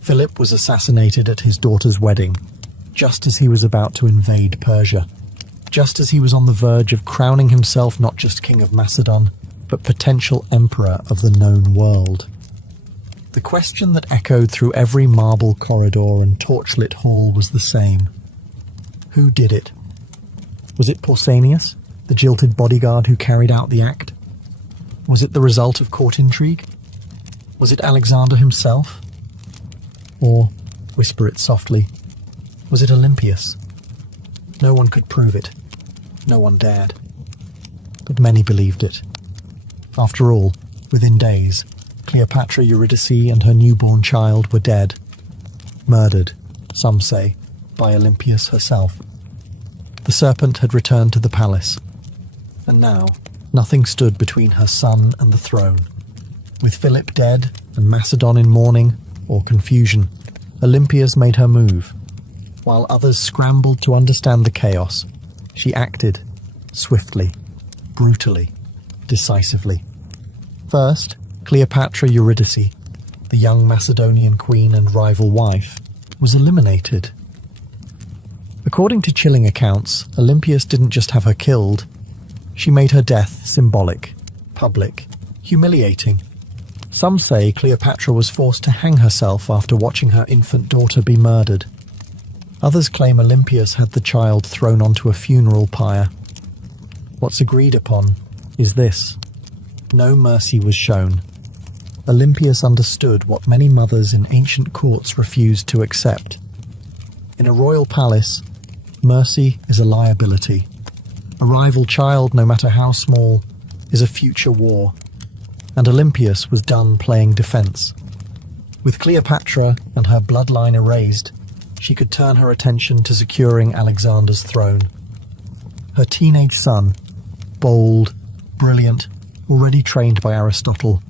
Philip was assassinated at his daughter's wedding, just as he was about to invade Persia, just as he was on the verge of crowning himself not just king of Macedon, but potential emperor of the known world. The question that echoed through every marble corridor and torchlit hall was the same. Who did it? Was it Pausanias, the jilted bodyguard who carried out the act? Was it the result of court intrigue? Was it Alexander himself? Or, whisper it softly, was it Olympias? No one could prove it. No one dared. But many believed it. After all, within days, Cleopatra Eurydice and her newborn child were dead. Murdered, some say, by Olympias herself. The serpent had returned to the palace. And now, nothing stood between her son and the throne. With Philip dead and Macedon in mourning, or confusion, Olympias made her move. While others scrambled to understand the chaos, she acted, swiftly, brutally, decisively. First, Cleopatra Eurydice, the young Macedonian queen and rival wife, was eliminated. According to chilling accounts, Olympias didn't just have her killed, she made her death symbolic, public, humiliating. Some say Cleopatra was forced to hang herself after watching her infant daughter be murdered. Others claim Olympias had the child thrown onto a funeral pyre. What's agreed upon is this: no mercy was shown. Olympias understood what many mothers in ancient courts refused to accept. In a royal palace, mercy is a liability. A rival child, no matter how small, is a future war. And Olympias was done playing defense. With Cleopatra and her bloodline erased, she could turn her attention to securing Alexander's throne. Her teenage son, bold, brilliant, already trained by Aristotle,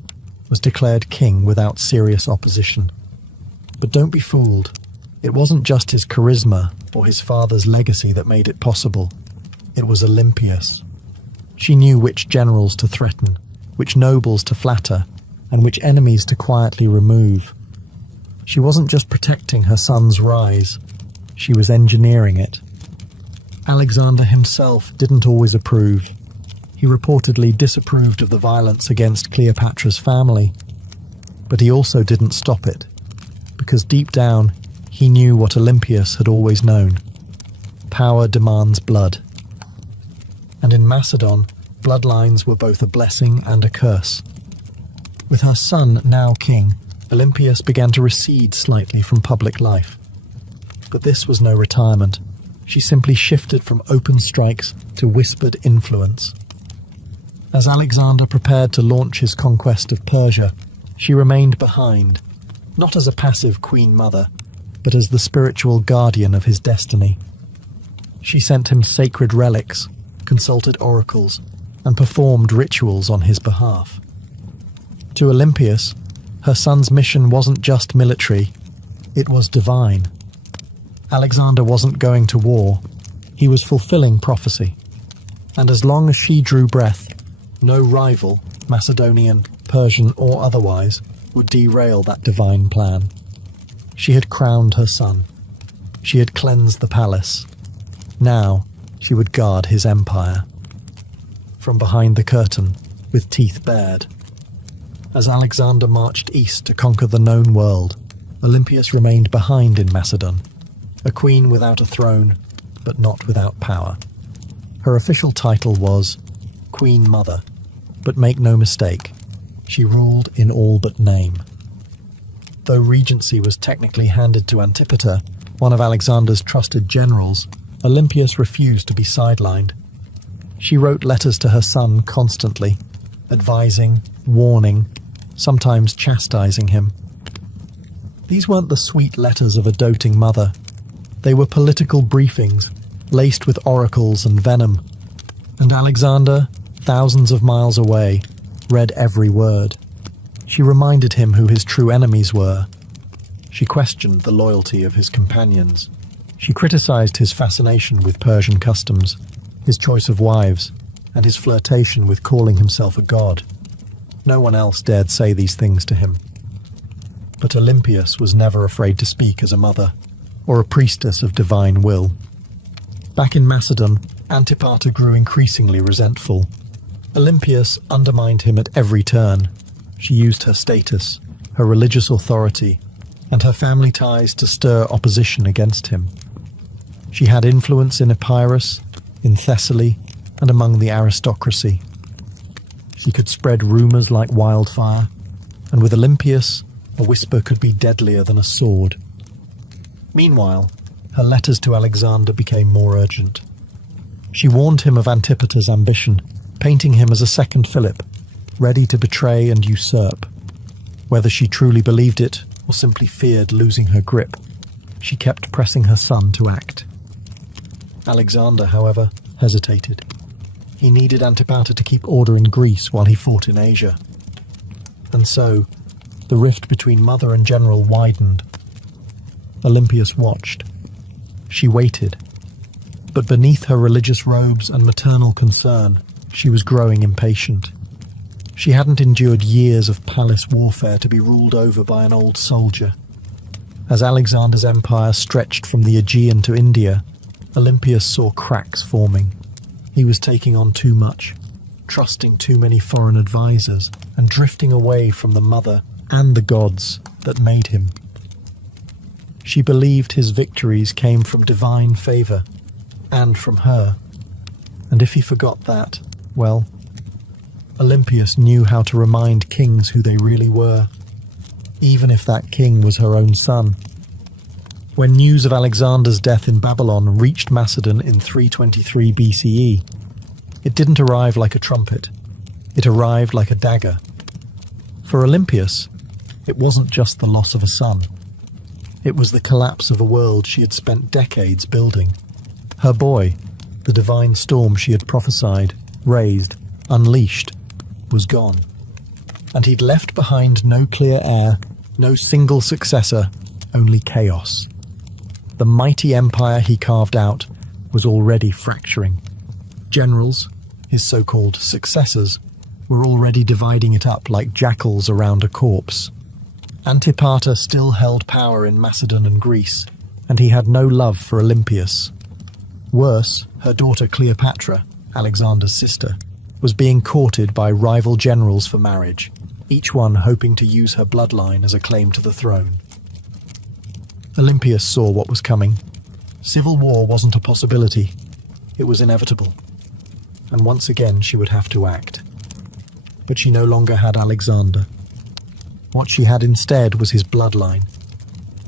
was declared king without serious opposition. But don't be fooled. It wasn't just his charisma or his father's legacy that made it possible. It was Olympias. She knew which generals to threaten, which nobles to flatter, and which enemies to quietly remove. She wasn't just protecting her son's rise, she was engineering it. Alexander himself didn't always approve. He reportedly disapproved of the violence against Cleopatra's family. But he also didn't stop it, because deep down, he knew what Olympias had always known. Power demands blood. And in Macedon, bloodlines were both a blessing and a curse. With her son now king, Olympias began to recede slightly from public life. But this was no retirement. She simply shifted from open strikes to whispered influence. As Alexander prepared to launch his conquest of Persia, she remained behind, not as a passive queen mother, but as the spiritual guardian of his destiny. She sent him sacred relics, consulted oracles, and performed rituals on his behalf. To Olympias, her son's mission wasn't just military, it was divine. Alexander wasn't going to war, he was fulfilling prophecy. And as long as she drew breath, no rival, Macedonian, Persian or otherwise, would derail that divine plan. She had crowned her son. She had cleansed the palace. Now, she would guard his empire. From behind the curtain, with teeth bared. As Alexander marched east to conquer the known world, Olympias remained behind in Macedon, a queen without a throne, but not without power. Her official title was Queen Mother, but make no mistake, she ruled in all but name. Though regency was technically handed to Antipater, one of Alexander's trusted generals, Olympias refused to be sidelined. She wrote letters to her son constantly, advising, warning, sometimes chastising him. These weren't the sweet letters of a doting mother. They were political briefings, laced with oracles and venom. And Alexander, thousands of miles away, read every word. She reminded him who his true enemies were. She questioned the loyalty of his companions. She criticized his fascination with Persian customs, his choice of wives, and his flirtation with calling himself a god. No one else dared say these things to him. But Olympias was never afraid to speak as a mother, or a priestess of divine will. Back in Macedon, Antipater grew increasingly resentful. Olympias undermined him at every turn. She used her status, her religious authority, and her family ties to stir opposition against him. She had influence in Epirus, in Thessaly, and among the aristocracy. She could spread rumors like wildfire, and with Olympias, a whisper could be deadlier than a sword. Meanwhile, her letters to Alexander became more urgent. She warned him of Antipater's ambition, painting him as a second Philip, ready to betray and usurp. Whether she truly believed it or simply feared losing her grip, she kept pressing her son to act. Alexander, however, hesitated. He needed Antipater to keep order in Greece while he fought in Asia. And so, the rift between mother and general widened. Olympias watched. She waited. But beneath her religious robes and maternal concern, she was growing impatient. She hadn't endured years of palace warfare to be ruled over by an old soldier. As Alexander's empire stretched from the Aegean to India, Olympias saw cracks forming. He was taking on too much, trusting too many foreign advisors, and drifting away from the mother and the gods that made him. She believed his victories came from divine favor, and from her. And if he forgot that, well, Olympias knew how to remind kings who they really were, even if that king was her own son. When news of Alexander's death in Babylon reached Macedon in 323 BCE, it didn't arrive like a trumpet. It arrived like a dagger. For Olympias, it wasn't just the loss of a son. It was the collapse of a world she had spent decades building. Her boy, the divine storm she had prophesied, raised, unleashed, was gone. And he'd left behind no clear heir, no single successor, only chaos. The mighty empire he carved out was already fracturing. Generals, his so-called successors, were already dividing it up like jackals around a corpse. Antipater still held power in Macedon and Greece, and he had no love for Olympias. Worse, her daughter Cleopatra, Alexander's sister, was being courted by rival generals for marriage, each one hoping to use her bloodline as a claim to the throne. Olympias saw what was coming. Civil war wasn't a possibility. It was inevitable. And once again she would have to act. But she no longer had Alexander. What she had instead was his bloodline.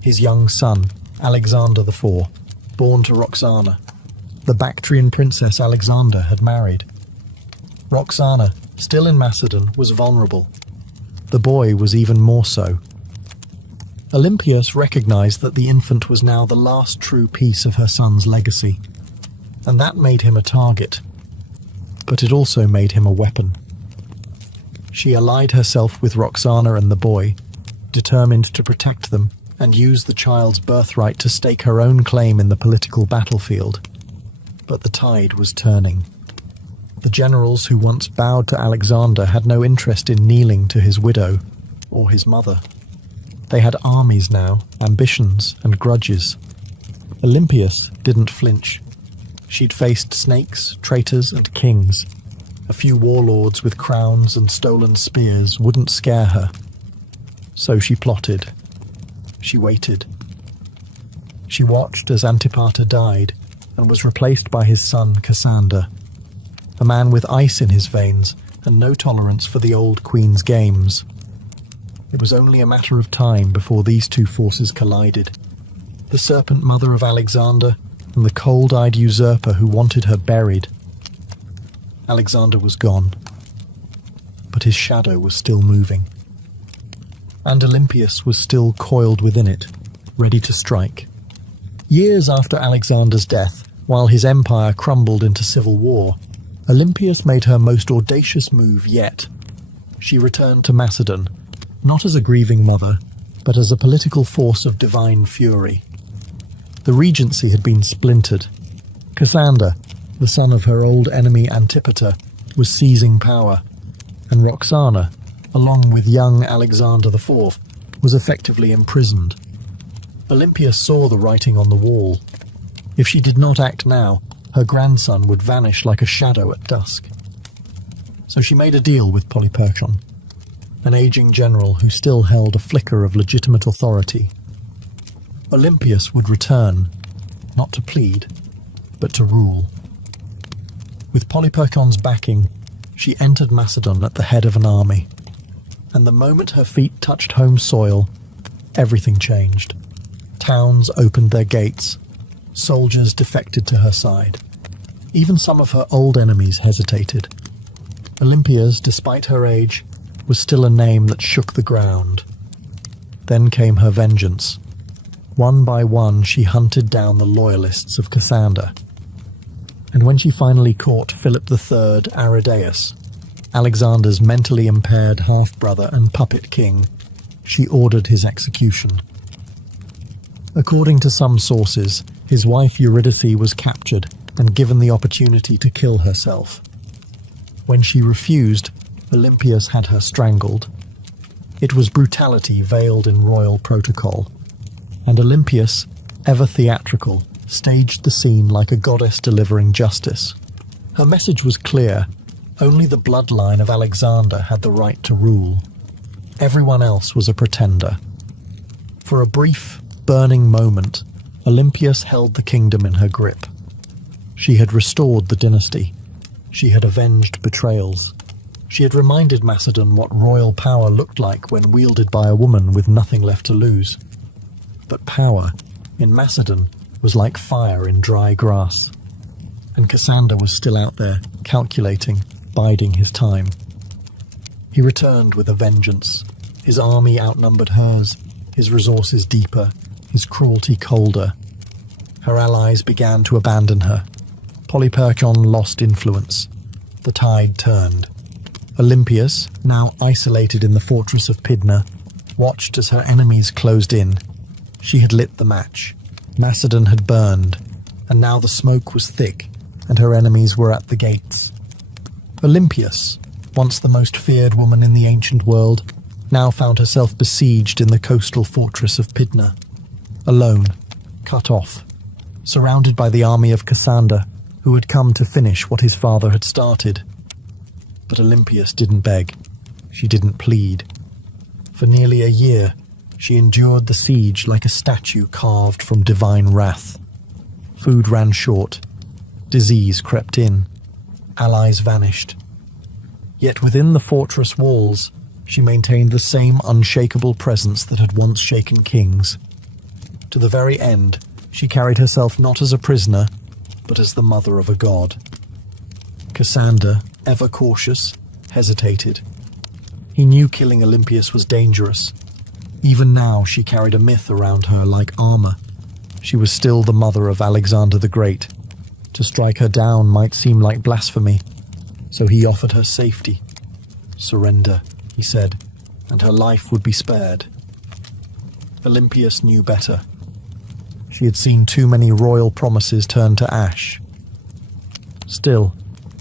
His young son, Alexander IV, born to Roxana, the Bactrian princess Alexander had married. Roxana, still in Macedon, was vulnerable. The boy was even more so. Olympias recognized that the infant was now the last true piece of her son's legacy, and that made him a target. But it also made him a weapon. She allied herself with Roxana and the boy, determined to protect them and use the child's birthright to stake her own claim in the political battlefield. But the tide was turning. The generals who once bowed to Alexander had no interest in kneeling to his widow or his mother. They had armies now, ambitions and grudges. Olympias didn't flinch. She'd faced snakes, traitors, and kings. A few warlords with crowns and stolen spears wouldn't scare her. So she plotted. She waited. She watched as Antipater died and was replaced by his son Cassander, a man with ice in his veins and no tolerance for the old queen's games. It was only a matter of time before these two forces collided. The serpent mother of Alexander and the cold-eyed usurper who wanted her buried. Alexander was gone, but his shadow was still moving. And Olympias was still coiled within it, ready to strike. Years after Alexander's death, while his empire crumbled into civil war, Olympias made her most audacious move yet. She returned to Macedon, not as a grieving mother, but as a political force of divine fury. The regency had been splintered. Cassander, the son of her old enemy Antipater, was seizing power, and Roxana, along with young Alexander IV, was effectively imprisoned. Olympias saw the writing on the wall. If she did not act now, her grandson would vanish like a shadow at dusk. So she made a deal with Polyperchon, an aging general who still held a flicker of legitimate authority. Olympias would return, not to plead, but to rule. With Polyperchon's backing, she entered Macedon at the head of an army. And the moment her feet touched home soil, everything changed. Towns opened their gates. Soldiers defected to her side. Even some of her old enemies hesitated. Olympias, despite her age, was still a name that shook the ground. Then came her vengeance. One by one, she hunted down the loyalists of Cassander. And when she finally caught Philip III Aridaeus, Alexander's mentally impaired half-brother and puppet king, she ordered his execution. According to some sources, his wife Eurydice was captured and given the opportunity to kill herself. When she refused, Olympias had her strangled. It was brutality veiled in royal protocol, and Olympias, ever theatrical, staged the scene like a goddess delivering justice. Her message was clear: only the bloodline of Alexander had the right to rule. Everyone else was a pretender. For a brief, burning moment, Olympias held the kingdom in her grip. She had restored the dynasty. She had avenged betrayals. She had reminded Macedon what royal power looked like when wielded by a woman with nothing left to lose. But power, in Macedon, was like fire in dry grass. And Cassander was still out there, calculating, biding his time. He returned with a vengeance. His army outnumbered hers, his resources deeper, his cruelty colder. Her allies began to abandon her. Polyperchon lost influence. The tide turned. Olympias, now isolated in the fortress of Pydna, watched as her enemies closed in. She had lit the match. Macedon had burned, and now the smoke was thick, and her enemies were at the gates. Olympias, once the most feared woman in the ancient world, now found herself besieged in the coastal fortress of Pydna. Alone, cut off, surrounded by the army of Cassander, who had come to finish what his father had started. But Olympias didn't beg. She didn't plead. For nearly a year, she endured the siege like a statue carved from divine wrath. Food ran short. Disease crept in. Allies vanished. Yet within the fortress walls, she maintained the same unshakable presence that had once shaken kings. To the very end, she carried herself not as a prisoner, but as the mother of a god. Cassander, ever cautious, hesitated. He knew killing Olympias was dangerous. Even now she carried a myth around her like armor. She was still the mother of Alexander the Great. To strike her down might seem like blasphemy, so he offered her safety. Surrender, he said, and her life would be spared. Olympias knew better. She had seen too many royal promises turn to ash. Still,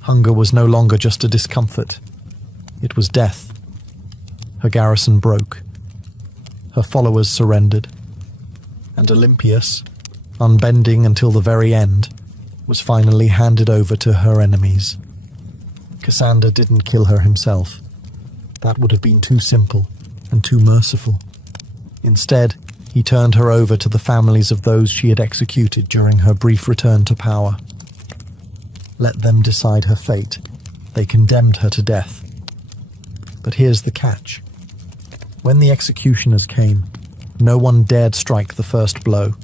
hunger was no longer just a discomfort. It was death. Her garrison broke. Her followers surrendered. And Olympias, unbending until the very end, was finally handed over to her enemies. Cassander didn't kill her himself. That would have been too simple and too merciful. Instead, he turned her over to the families of those she had executed during her brief return to power. Let them decide her fate. They condemned her to death. But here's the catch. When the executioners came, no one dared strike the first blow.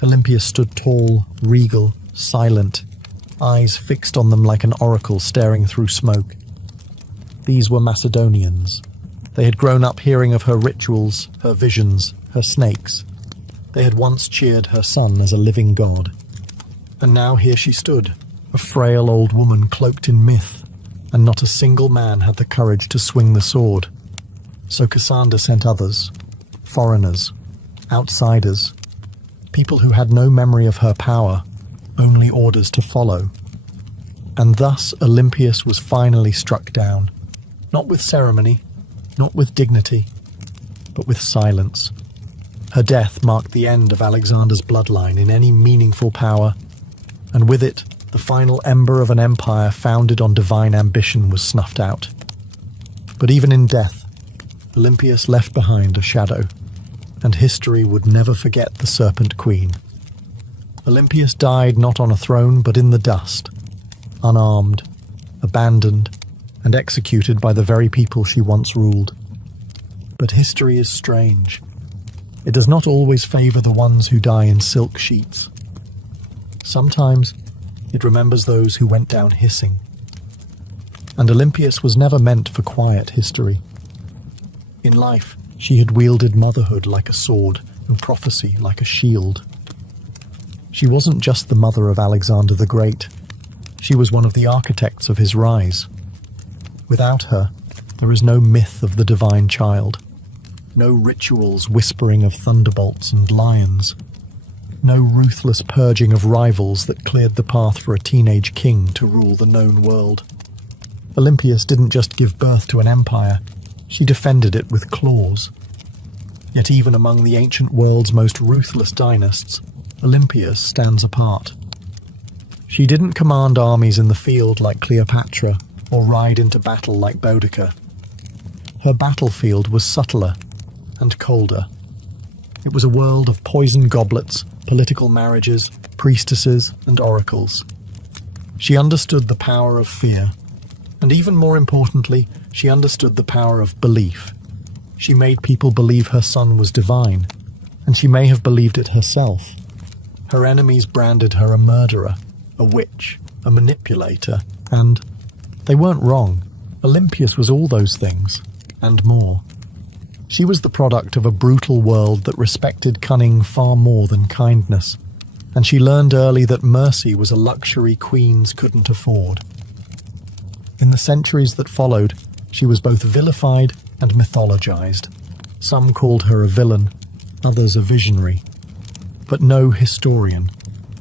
Olympias stood tall, regal, silent, eyes fixed on them like an oracle staring through smoke. These were Macedonians. They had grown up hearing of her rituals, her visions, her snakes. They had once cheered her son as a living god. And now here she stood, a frail old woman cloaked in myth, and not a single man had the courage to swing the sword. So Cassander sent others, foreigners, outsiders, people who had no memory of her power, only orders to follow. And thus Olympias was finally struck down, not with ceremony, not with dignity, but with silence. Her death marked the end of Alexander's bloodline in any meaningful power, and with it, the final ember of an empire founded on divine ambition was snuffed out. But even in death, Olympias left behind a shadow, and history would never forget the Serpent Queen. Olympias died not on a throne but in the dust, unarmed, abandoned, and executed by the very people she once ruled. But history is strange. It does not always favour the ones who die in silk sheets. Sometimes it remembers those who went down hissing. And Olympias was never meant for quiet history. In life, she had wielded motherhood like a sword and prophecy like a shield. She wasn't just the mother of Alexander the Great. She was one of the architects of his rise. Without her, there is no myth of the divine child, no rituals whispering of thunderbolts and lions, no ruthless purging of rivals that cleared the path for a teenage king to rule the known world. Olympias didn't just give birth to an empire, she defended it with claws. Yet even among the ancient world's most ruthless dynasts, Olympias stands apart. She didn't command armies in the field like Cleopatra, or ride into battle like Boudicca. Her battlefield was subtler and colder. It was a world of poisoned goblets, political marriages, priestesses, and oracles. She understood the power of fear, and even more importantly, she understood the power of belief. She made people believe her son was divine, and she may have believed it herself. Her enemies branded her a murderer, a witch, a manipulator, and they weren't wrong. Olympias was all those things, and more. She was the product of a brutal world that respected cunning far more than kindness, and she learned early that mercy was a luxury queens couldn't afford. In the centuries that followed, she was both vilified and mythologized. Some called her a villain, others a visionary. But no historian,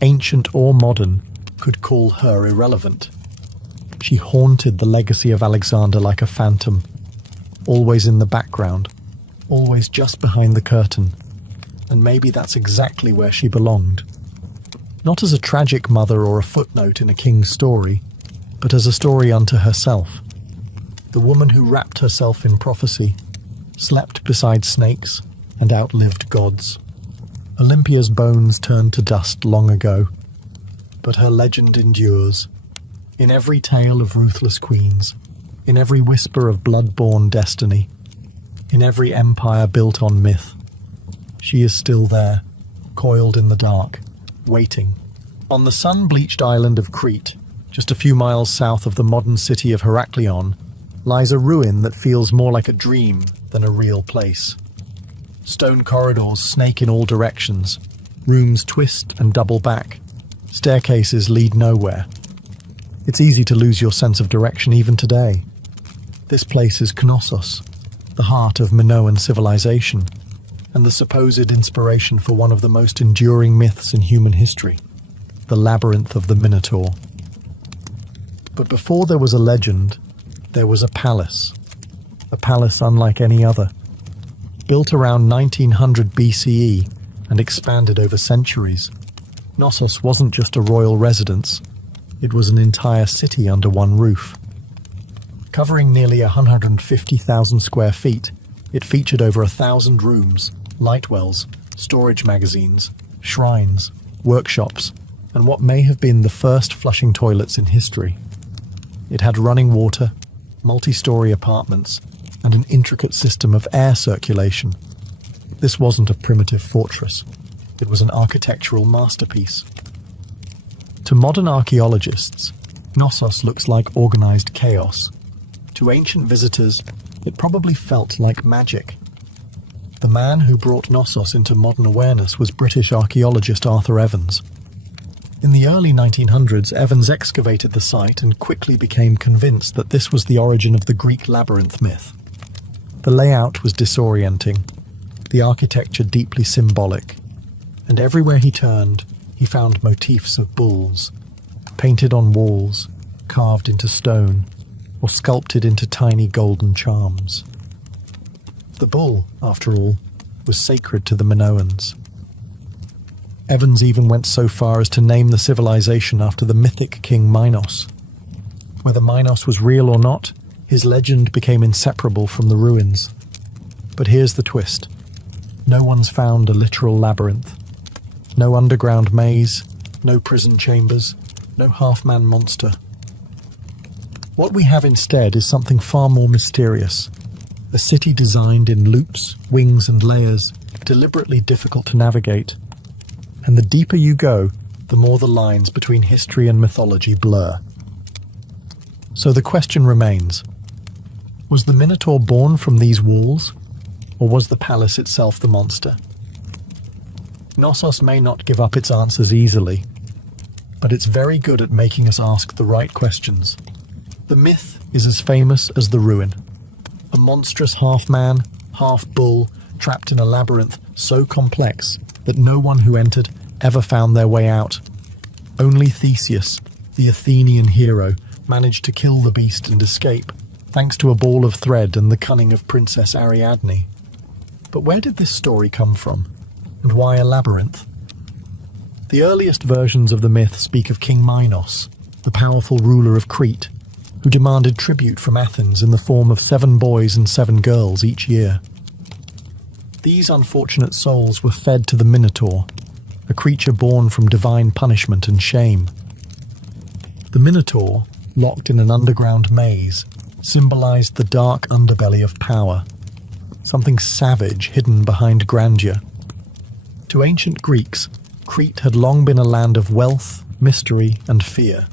ancient or modern, could call her irrelevant. She haunted the legacy of Alexander like a phantom, always in the background, always just behind the curtain, and maybe that's exactly where she belonged. Not as a tragic mother or a footnote in a king's story, but as a story unto herself. The woman who wrapped herself in prophecy, slept beside snakes, and outlived gods. Olympia's bones turned to dust long ago, but her legend endures. In every tale of ruthless queens, in every whisper of blood-born destiny, in every empire built on myth, she is still there, coiled in the dark, waiting. On the sun-bleached island of Crete, just a few miles south of the modern city of Heraklion, lies a ruin that feels more like a dream than a real place. Stone corridors snake in all directions, rooms twist and double back, staircases lead nowhere. It's easy to lose your sense of direction even today. This place is Knossos, the heart of Minoan civilization, and the supposed inspiration for one of the most enduring myths in human history, the Labyrinth of the Minotaur. But before there was a legend, there was a palace unlike any other. Built around 1900 BCE and expanded over centuries, Knossos wasn't just a royal residence, it was an entire city under one roof. Covering nearly 150,000 square feet, it featured over 1,000 rooms, light wells, storage magazines, shrines, workshops, and what may have been the first flushing toilets in history. It had running water, multi-story apartments, and an intricate system of air circulation. This wasn't a primitive fortress. It was an architectural masterpiece. To modern archaeologists, Knossos looks like organized chaos. To ancient visitors, it probably felt like magic. The man who brought Knossos into modern awareness was British archaeologist Arthur Evans. In the early 1900s, Evans excavated the site and quickly became convinced that this was the origin of the Greek labyrinth myth. The layout was disorienting, the architecture deeply symbolic, and everywhere he turned, he found motifs of bulls, painted on walls, carved into stone, or sculpted into tiny golden charms. The bull, after all, was sacred to the Minoans. Evans even went so far as to name the civilization after the mythic king Minos. Whether Minos was real or not, his legend became inseparable from the ruins. But here's the twist. No one's found a literal labyrinth. No underground maze, no prison chambers, no half-man monster. What we have instead is something far more mysterious. A city designed in loops, wings and layers, deliberately difficult to navigate. And the deeper you go, the more the lines between history and mythology blur. So the question remains, was the Minotaur born from these walls, or was the palace itself the monster? Knossos may not give up its answers easily, but it's very good at making us ask the right questions. The myth is as famous as the ruin. A monstrous half-man, half-bull, trapped in a labyrinth so complex that no one who entered ever found their way out. Only Theseus, the Athenian hero, managed to kill the beast and escape, thanks to a ball of thread and the cunning of Princess Ariadne. But where did this story come from? And why a labyrinth? The earliest versions of the myth speak of King Minos, the powerful ruler of Crete, who demanded tribute from Athens in the form of 7 boys and 7 girls each year. These unfortunate souls were fed to the Minotaur, a creature born from divine punishment and shame. The Minotaur, locked in an underground maze, symbolized the dark underbelly of power, something savage hidden behind grandeur. To ancient Greeks, Crete had long been a land of wealth, mystery, and fear.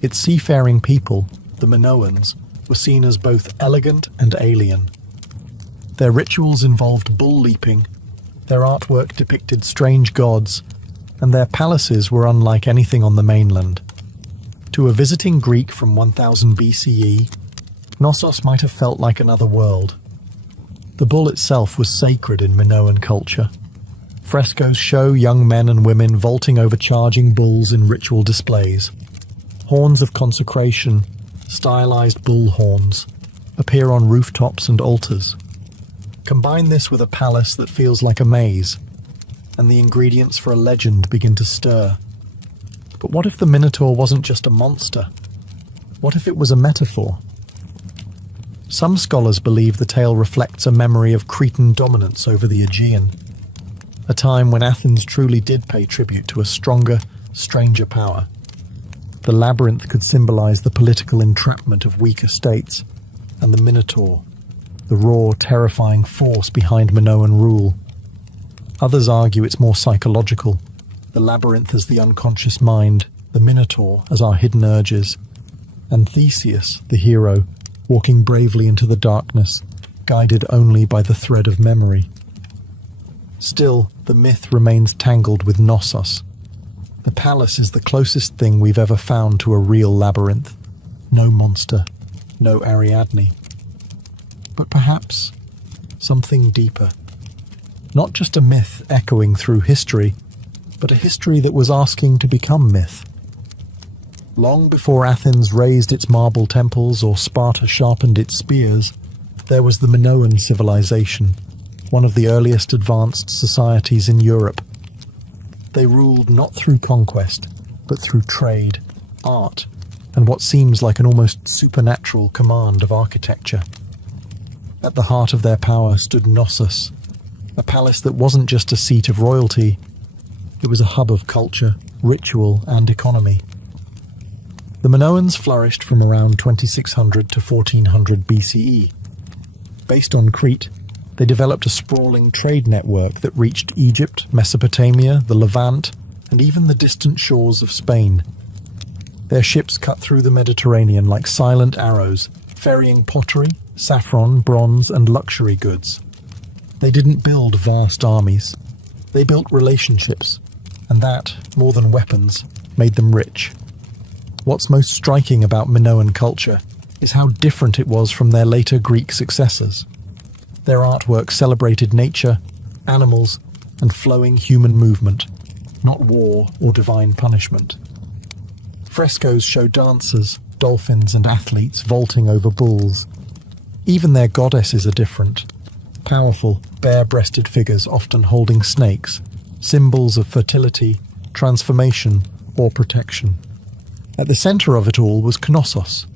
Its seafaring people, the Minoans, were seen as both elegant and alien. Their rituals involved bull leaping, their artwork depicted strange gods, and their palaces were unlike anything on the mainland. To a visiting Greek from 1000 BCE, Knossos might have felt like another world. The bull itself was sacred in Minoan culture. Frescoes show young men and women vaulting over charging bulls in ritual displays. Horns of consecration, stylized bull horns, appear on rooftops and altars. Combine this with a palace that feels like a maze, and the ingredients for a legend begin to stir. But what if the Minotaur wasn't just a monster? What if it was a metaphor? Some scholars believe the tale reflects a memory of Cretan dominance over the Aegean, a time when Athens truly did pay tribute to a stronger, stranger power. The labyrinth could symbolize the political entrapment of weaker states, and the Minotaur, the raw, terrifying force behind Minoan rule. Others argue it's more psychological, the labyrinth as the unconscious mind, the Minotaur as our hidden urges, and Theseus, the hero, walking bravely into the darkness, guided only by the thread of memory. Still, the myth remains tangled with Knossos. The palace is the closest thing we've ever found to a real labyrinth. No monster, no Ariadne. But perhaps something deeper. Not just a myth echoing through history, but a history that was asking to become myth. Long before Athens raised its marble temples or Sparta sharpened its spears, there was the Minoan civilization, one of the earliest advanced societies in Europe. They ruled not through conquest, but through trade, art, and what seems like an almost supernatural command of architecture. At the heart of their power stood Knossos, a palace that wasn't just a seat of royalty, it was a hub of culture, ritual, and economy. The Minoans flourished from around 2600 to 1400 BCE. Based on Crete, they developed a sprawling trade network that reached Egypt, Mesopotamia, the Levant, and even the distant shores of Spain. Their ships cut through the Mediterranean like silent arrows, ferrying pottery, saffron, bronze, and luxury goods. They didn't build vast armies. They built relationships, and that, more than weapons, made them rich. What's most striking about Minoan culture is how different it was from their later Greek successors. Their artwork celebrated nature, animals, and flowing human movement, not war or divine punishment. Frescoes show dancers, dolphins, and athletes vaulting over bulls. Even their goddesses are different. Powerful, bare-breasted figures often holding snakes, symbols of fertility, transformation, or protection. At the center of it all was Knossos,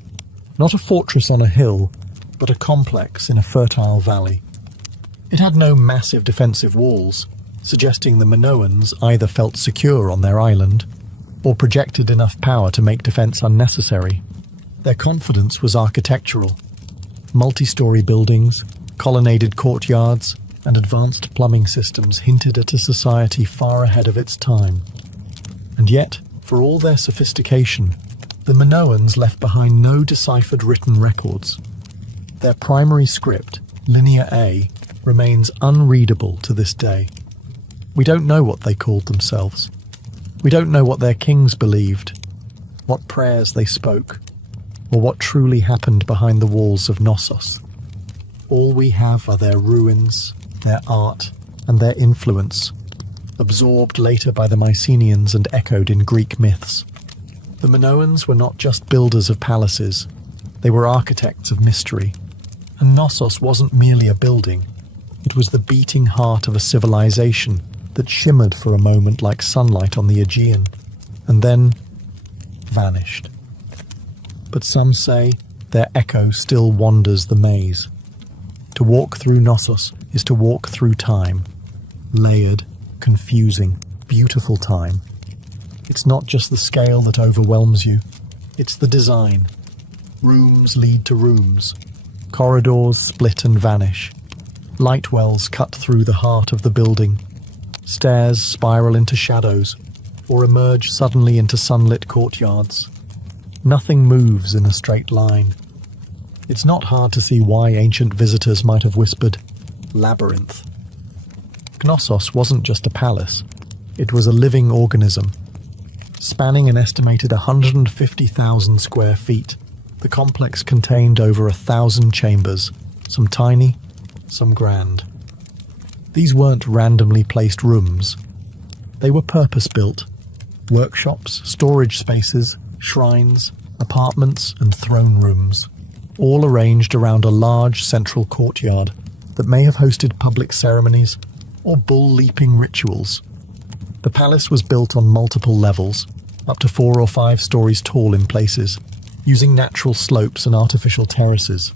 not a fortress on a hill, but a complex in a fertile valley. It had no massive defensive walls, suggesting the Minoans either felt secure on their island or projected enough power to make defense unnecessary. Their confidence was architectural. Multi-story buildings, colonnaded courtyards, and advanced plumbing systems hinted at a society far ahead of its time. And yet, for all their sophistication, the Minoans left behind no deciphered written records. Their primary script, Linear A, remains unreadable to this day. We don't know what they called themselves. We don't know what their kings believed, what prayers they spoke, or what truly happened behind the walls of Knossos. All we have are their ruins, their art, and their influence, absorbed later by the Mycenaeans and echoed in Greek myths. The Minoans were not just builders of palaces, they were architects of mystery. And Knossos wasn't merely a building, it was the beating heart of a civilization that shimmered for a moment like sunlight on the Aegean, and then vanished. But some say their echo still wanders the maze. To walk through Knossos is to walk through time, layered, confusing, beautiful time. It's not just the scale that overwhelms you, it's the design. Rooms lead to rooms. Corridors split and vanish. Light wells cut through the heart of the building. Stairs spiral into shadows, or emerge suddenly into sunlit courtyards. Nothing moves in a straight line. It's not hard to see why ancient visitors might have whispered, "Labyrinth." Knossos wasn't just a palace, it was a living organism. Spanning an estimated 150,000 square feet, the complex contained over 1,000 chambers, some tiny, some grand. These weren't randomly placed rooms. They were purpose-built. Workshops, storage spaces, shrines, apartments, and throne rooms, all arranged around a large central courtyard that may have hosted public ceremonies or bull-leaping rituals. The palace was built on multiple levels, up to 4 or 5 stories tall in places, using natural slopes and artificial terraces.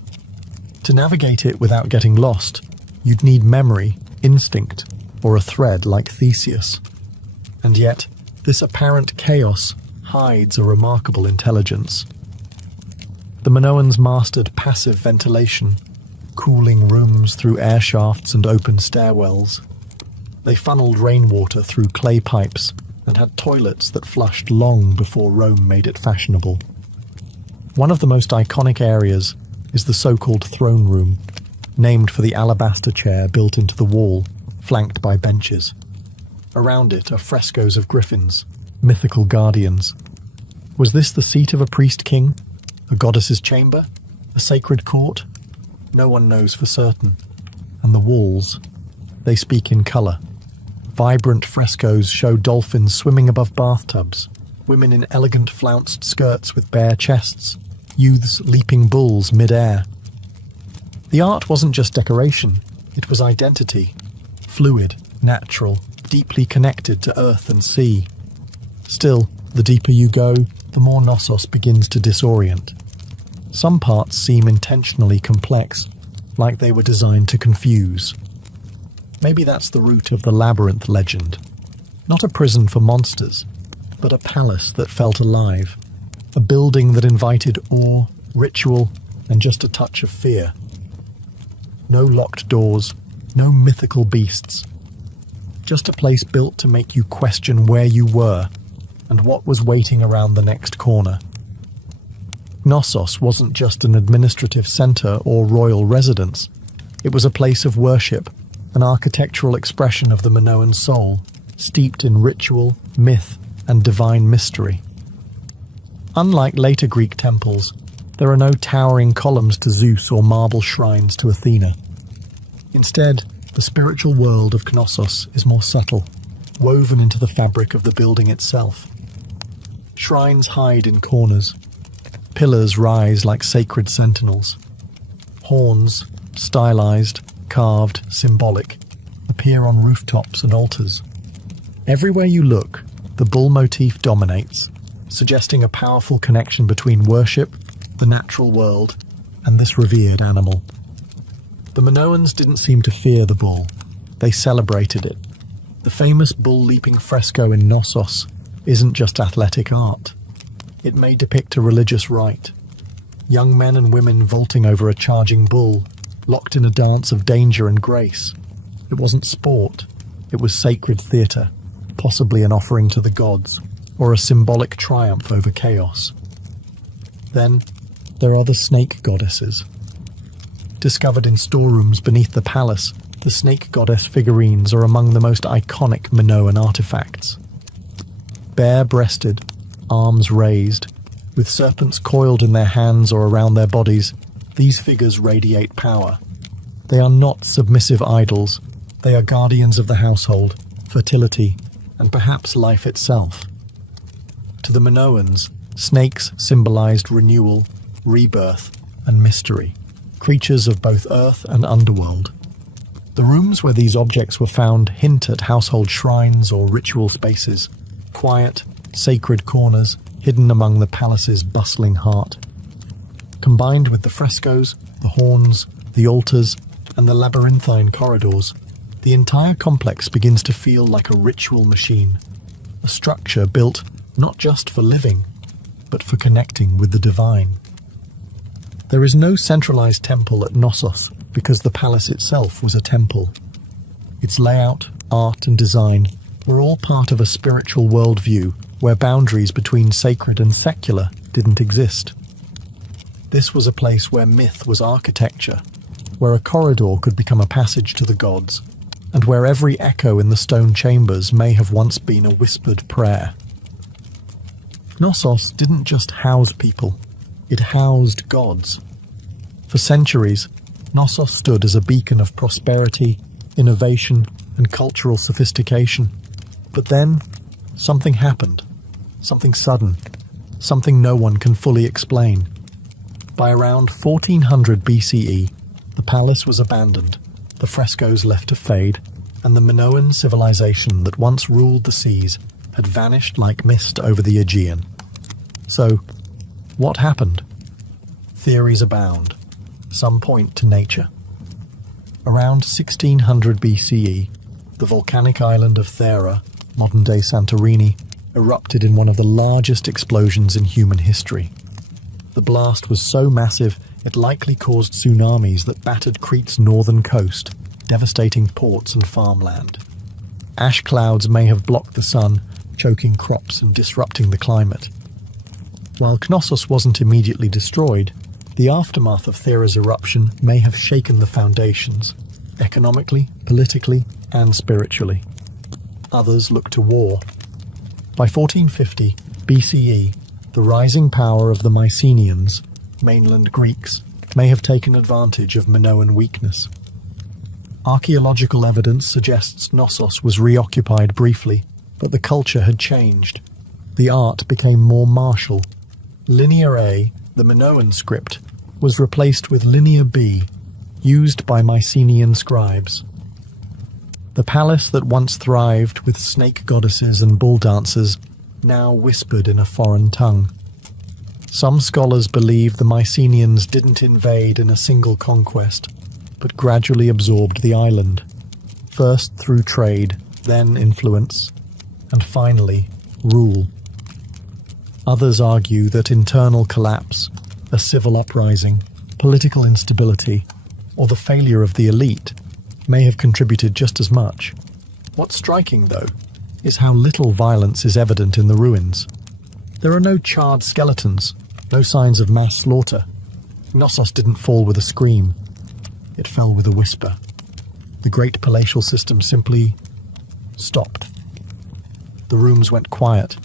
To navigate it without getting lost, you'd need memory, instinct, or a thread like Theseus. And yet, this apparent chaos hides a remarkable intelligence. The Minoans mastered passive ventilation, cooling rooms through air shafts and open stairwells. They funneled rainwater through clay pipes and had toilets that flushed long before Rome made it fashionable. One of the most iconic areas is the so-called throne room, named for the alabaster chair built into the wall, flanked by benches. Around it are frescoes of griffins, mythical guardians. Was this the seat of a priest-king? A goddess's chamber? A sacred court? No one knows for certain. And the walls, they speak in colour. Vibrant frescoes show dolphins swimming above bathtubs, women in elegant flounced skirts with bare chests, youths leaping bulls mid-air. The art wasn't just decoration, it was identity. Fluid, natural, deeply connected to earth and sea. Still, the deeper you go, the more Knossos begins to disorient. Some parts seem intentionally complex, like they were designed to confuse. Maybe that's the root of the labyrinth legend. Not a prison for monsters, but a palace that felt alive. A building that invited awe, ritual, and just a touch of fear. No locked doors, no mythical beasts. Just a place built to make you question where you were and what was waiting around the next corner. Knossos wasn't just an administrative center or royal residence. It was a place of worship, an architectural expression of the Minoan soul, steeped in ritual, myth, and divine mystery. Unlike later Greek temples, there are no towering columns to Zeus or marble shrines to Athena. Instead, the spiritual world of Knossos is more subtle, woven into the fabric of the building itself. Shrines hide in corners. Pillars rise like sacred sentinels. Horns, stylized, carved, symbolic, appear on rooftops and altars. Everywhere you look, the bull motif dominates, suggesting a powerful connection between worship, the natural world, and this revered animal. The Minoans didn't seem to fear the bull. They celebrated it. The famous bull-leaping fresco in Knossos isn't just athletic art. It may depict a religious rite. Young men and women vaulting over a charging bull, locked in a dance of danger and grace. It wasn't sport. It was sacred theatre, possibly an offering to the gods, or a symbolic triumph over chaos. Then, there are the snake goddesses. Discovered in storerooms beneath the palace, the snake goddess figurines are among the most iconic Minoan artifacts. Bare-breasted, arms raised, with serpents coiled in their hands or around their bodies, these figures radiate power. They are not submissive idols. They are guardians of the household, fertility, and perhaps life itself. To the Minoans, snakes symbolized renewal, rebirth, and mystery, creatures of both earth and underworld. The rooms where these objects were found hint at household shrines or ritual spaces, quiet, sacred corners hidden among the palace's bustling heart. Combined with the frescoes, the horns, the altars, and the labyrinthine corridors, the entire complex begins to feel like a ritual machine, a structure built not just for living, but for connecting with the divine. There is no centralized temple at Knossos because the palace itself was a temple. Its layout, art, and design were all part of a spiritual worldview where boundaries between sacred and secular didn't exist. This was a place where myth was architecture, where a corridor could become a passage to the gods, and where every echo in the stone chambers may have once been a whispered prayer. Knossos didn't just house people, it housed gods. For centuries, Knossos stood as a beacon of prosperity, innovation, and cultural sophistication. But then, something happened. Something sudden. Something no one can fully explain. By around 1400 BCE, the palace was abandoned, the frescoes left to fade, and the Minoan civilization that once ruled the seas had vanished like mist over the Aegean. So, what happened? Theories abound. Some point to nature. Around 1600 BCE, the volcanic island of Thera, modern-day Santorini, erupted in one of the largest explosions in human history. The blast was so massive it likely caused tsunamis that battered Crete's northern coast, devastating ports and farmland. Ash clouds may have blocked the sun, choking crops and disrupting the climate. While Knossos wasn't immediately destroyed, the aftermath of Thera's eruption may have shaken the foundations, economically, politically, and spiritually. Others look to war. By 1450 BCE, the rising power of the Mycenaeans, mainland Greeks, may have taken advantage of Minoan weakness. Archaeological evidence suggests Knossos was reoccupied briefly, but the culture had changed. The art became more martial. Linear A, the Minoan script, was replaced with Linear B, used by Mycenaean scribes. The palace that once thrived with snake goddesses and bull dancers now whispered in a foreign tongue. Some scholars believe the Mycenaeans didn't invade in a single conquest, but gradually absorbed the island, first through trade, then influence, and finally rule. Others argue that internal collapse, a civil uprising, political instability, or the failure of the elite may have contributed just as much. What's striking, though, is how little violence is evident in the ruins. There are no charred skeletons, no signs of mass slaughter. Knossos didn't fall with a scream. It fell with a whisper. The great palatial system simply stopped. The rooms went quiet,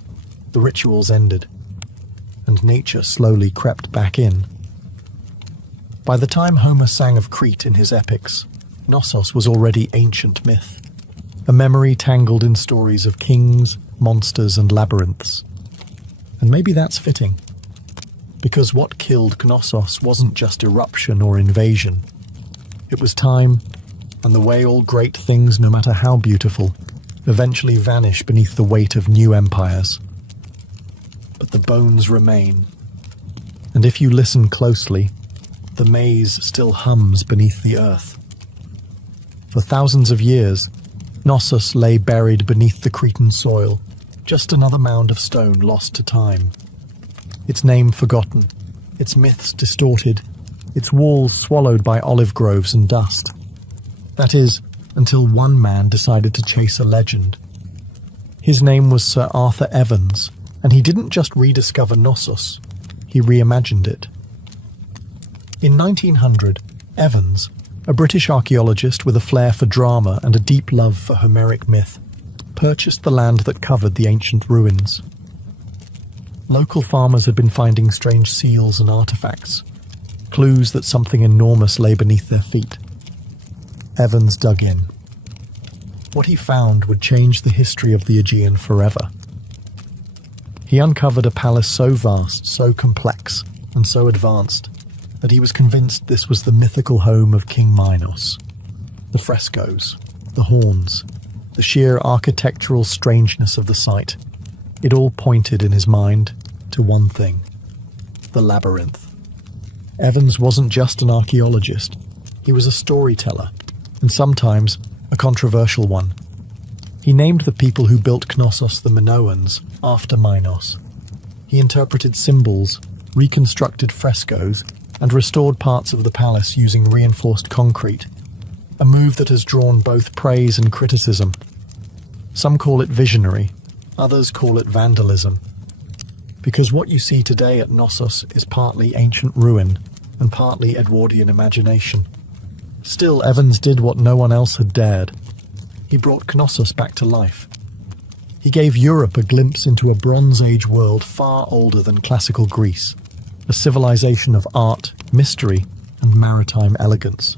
the rituals ended, and nature slowly crept back in. By the time Homer sang of Crete in his epics, Knossos was already ancient myth, a memory tangled in stories of kings, monsters, and labyrinths. And maybe that's fitting, because what killed Knossos wasn't just eruption or invasion. It was time, and the way all great things, no matter how beautiful, eventually vanish beneath the weight of new empires. But the bones remain, and if you listen closely, the maze still hums beneath the earth. For thousands of years, Knossos lay buried beneath the Cretan soil, just another mound of stone lost to time. Its name forgotten, its myths distorted, its walls swallowed by olive groves and dust. That is, until one man decided to chase a legend. His name was Sir Arthur Evans, and he didn't just rediscover Knossos, he reimagined it. In 1900, Evans, a British archaeologist with a flair for drama and a deep love for Homeric myth, purchased the land that covered the ancient ruins. Local farmers had been finding strange seals and artifacts, clues that something enormous lay beneath their feet. Evans dug in. What he found would change the history of the Aegean forever. He uncovered a palace so vast, so complex, and so advanced that he was convinced this was the mythical home of King Minos. The frescoes, the horns, the sheer architectural strangeness of the site, it all pointed in his mind to one thing: the labyrinth. Evans wasn't just an archaeologist, he was a storyteller, and sometimes a controversial one. He named the people who built Knossos the Minoans after Minos. He interpreted symbols, reconstructed frescoes, and restored parts of the palace using reinforced concrete, a move that has drawn both praise and criticism. Some call it visionary, others call it vandalism, because what you see today at Knossos is partly ancient ruin and partly Edwardian imagination. Still, Evans did what no one else had dared. He brought Knossos back to life. He gave Europe a glimpse into a Bronze Age world far older than classical Greece, a civilization of art, mystery, and maritime elegance.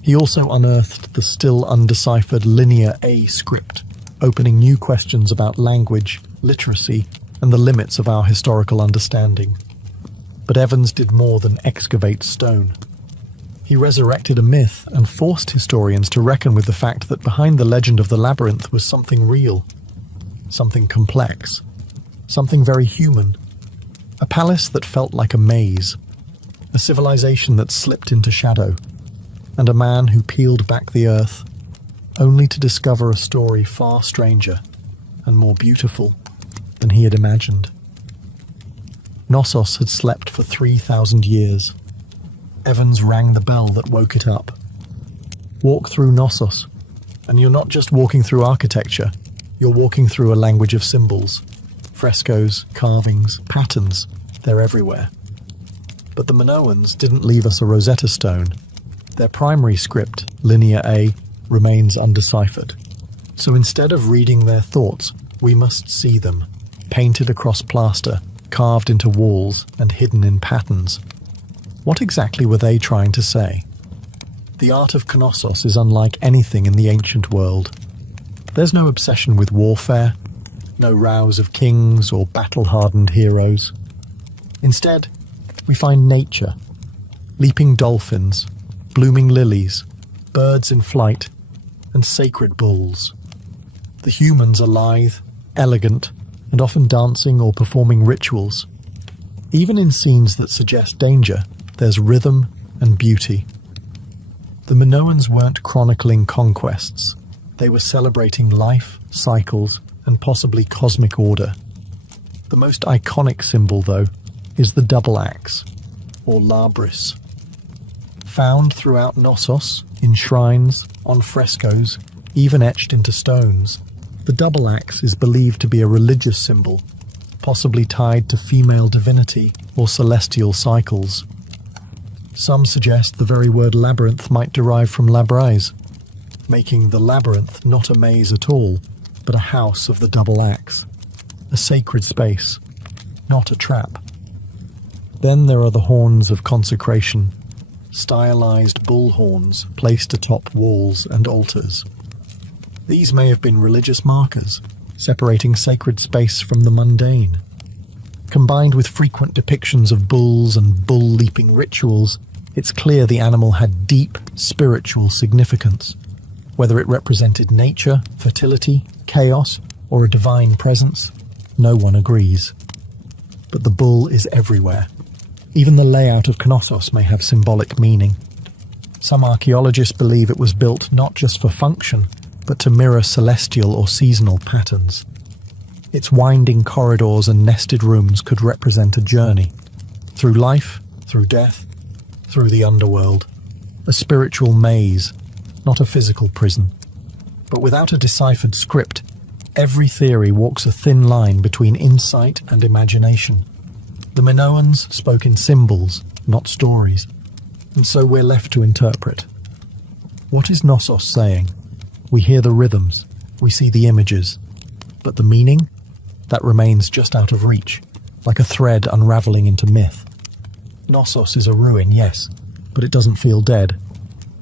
He also unearthed the still undeciphered Linear A script, opening new questions about language, literacy, and the limits of our historical understanding. But Evans did more than excavate stone. He resurrected a myth and forced historians to reckon with the fact that behind the legend of the labyrinth was something real, something complex, something very human. A palace that felt like a maze, a civilization that slipped into shadow, and a man who peeled back the earth, only to discover a story far stranger and more beautiful than he had imagined. Knossos had slept for 3,000 years. Evans rang the bell that woke it up. Walk through Knossos, and you're not just walking through architecture, you're walking through a language of symbols. Frescoes, carvings, patterns, they're everywhere. But the Minoans didn't leave us a Rosetta Stone. Their primary script, Linear A, remains undeciphered. So instead of reading their thoughts, we must see them, painted across plaster, carved into walls, and hidden in patterns. What exactly were they trying to say? The art of Knossos is unlike anything in the ancient world. There's no obsession with warfare, no rows of kings or battle-hardened heroes. Instead, we find nature, leaping dolphins, blooming lilies, birds in flight, and sacred bulls. The humans are lithe, elegant, and often dancing or performing rituals. Even in scenes that suggest danger, there's rhythm and beauty. The Minoans weren't chronicling conquests. They were celebrating life, cycles, and possibly cosmic order. The most iconic symbol, though, is the double axe, or labris. Found throughout Knossos, in shrines, on frescoes, even etched into stones, the double axe is believed to be a religious symbol, possibly tied to female divinity or celestial cycles. Some suggest the very word labyrinth might derive from labrise, making the labyrinth not a maze at all, but a house of the double axe, a sacred space, not a trap. Then there are the horns of consecration, stylized bull horns placed atop walls and altars. These may have been religious markers, separating sacred space from the mundane. Combined with frequent depictions of bulls and bull-leaping rituals, it's clear the animal had deep spiritual significance. Whether it represented nature, fertility, chaos, or a divine presence, no one agrees. But the bull is everywhere. Even the layout of Knossos may have symbolic meaning. Some archaeologists believe it was built not just for function, but to mirror celestial or seasonal patterns. Its winding corridors and nested rooms could represent a journey. Through life, through death, through the underworld. A spiritual maze, not a physical prison. But without a deciphered script, every theory walks a thin line between insight and imagination. The Minoans spoke in symbols, not stories, and so we're left to interpret. What is Knossos saying? We hear the rhythms, we see the images, but the meaning? That remains just out of reach, like a thread unraveling into myth. Knossos is a ruin, yes, but it doesn't feel dead.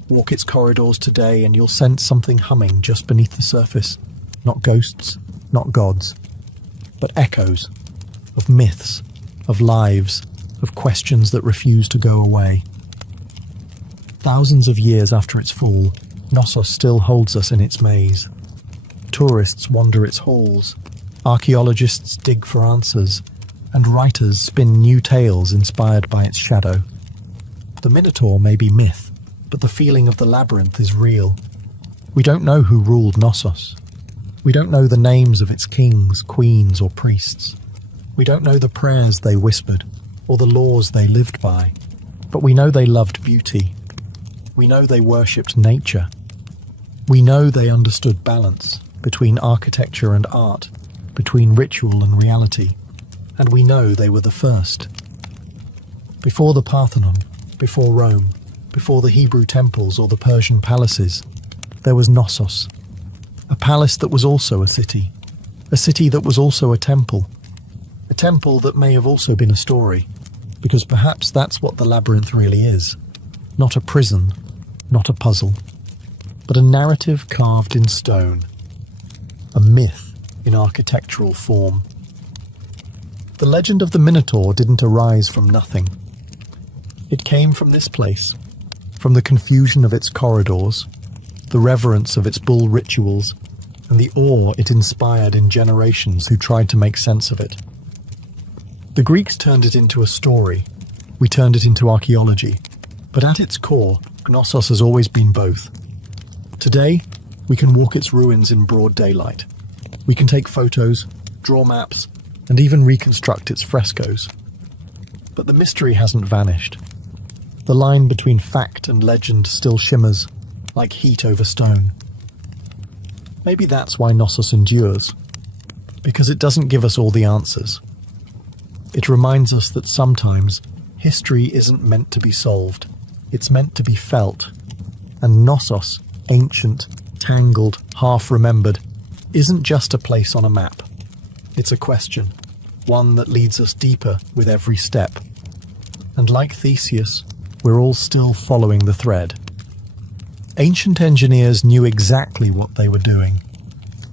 Walk its corridors today and you'll sense something humming just beneath the surface. Not ghosts, not gods, but echoes of myths, of lives, of questions that refuse to go away. Thousands of years after its fall, Knossos still holds us in its maze. Tourists wander its halls, archaeologists dig for answers, and writers spin new tales inspired by its shadow. The Minotaur may be myth, but the feeling of the labyrinth is real. We don't know who ruled Knossos. We don't know the names of its kings, queens, or priests. We don't know the prayers they whispered, or the laws they lived by. But we know they loved beauty. We know they worshipped nature. We know they understood balance between architecture and art, between ritual and reality. And we know they were the first. Before the Parthenon, before Rome, before the Hebrew temples or the Persian palaces, there was Knossos, a palace that was also a city that was also a temple that may have also been a story, because perhaps that's what the labyrinth really is. Not a prison, not a puzzle, but a narrative carved in stone, a myth in architectural form. The legend of the Minotaur didn't arise from nothing. It came from this place, from the confusion of its corridors, the reverence of its bull rituals, and the awe it inspired in generations who tried to make sense of it. The Greeks turned it into a story. We turned it into archaeology. But at its core, Knossos has always been both. Today, we can walk its ruins in broad daylight. We can take photos, draw maps, and even reconstruct its frescoes. But the mystery hasn't vanished. The line between fact and legend still shimmers, like heat over stone. Maybe that's why Knossos endures, because it doesn't give us all the answers. It reminds us that sometimes history isn't meant to be solved, it's meant to be felt. And Knossos, ancient, tangled, half-remembered, isn't just a place on a map. It's a question, one that leads us deeper with every step. And like Theseus, we're all still following the thread. Ancient engineers knew exactly what they were doing.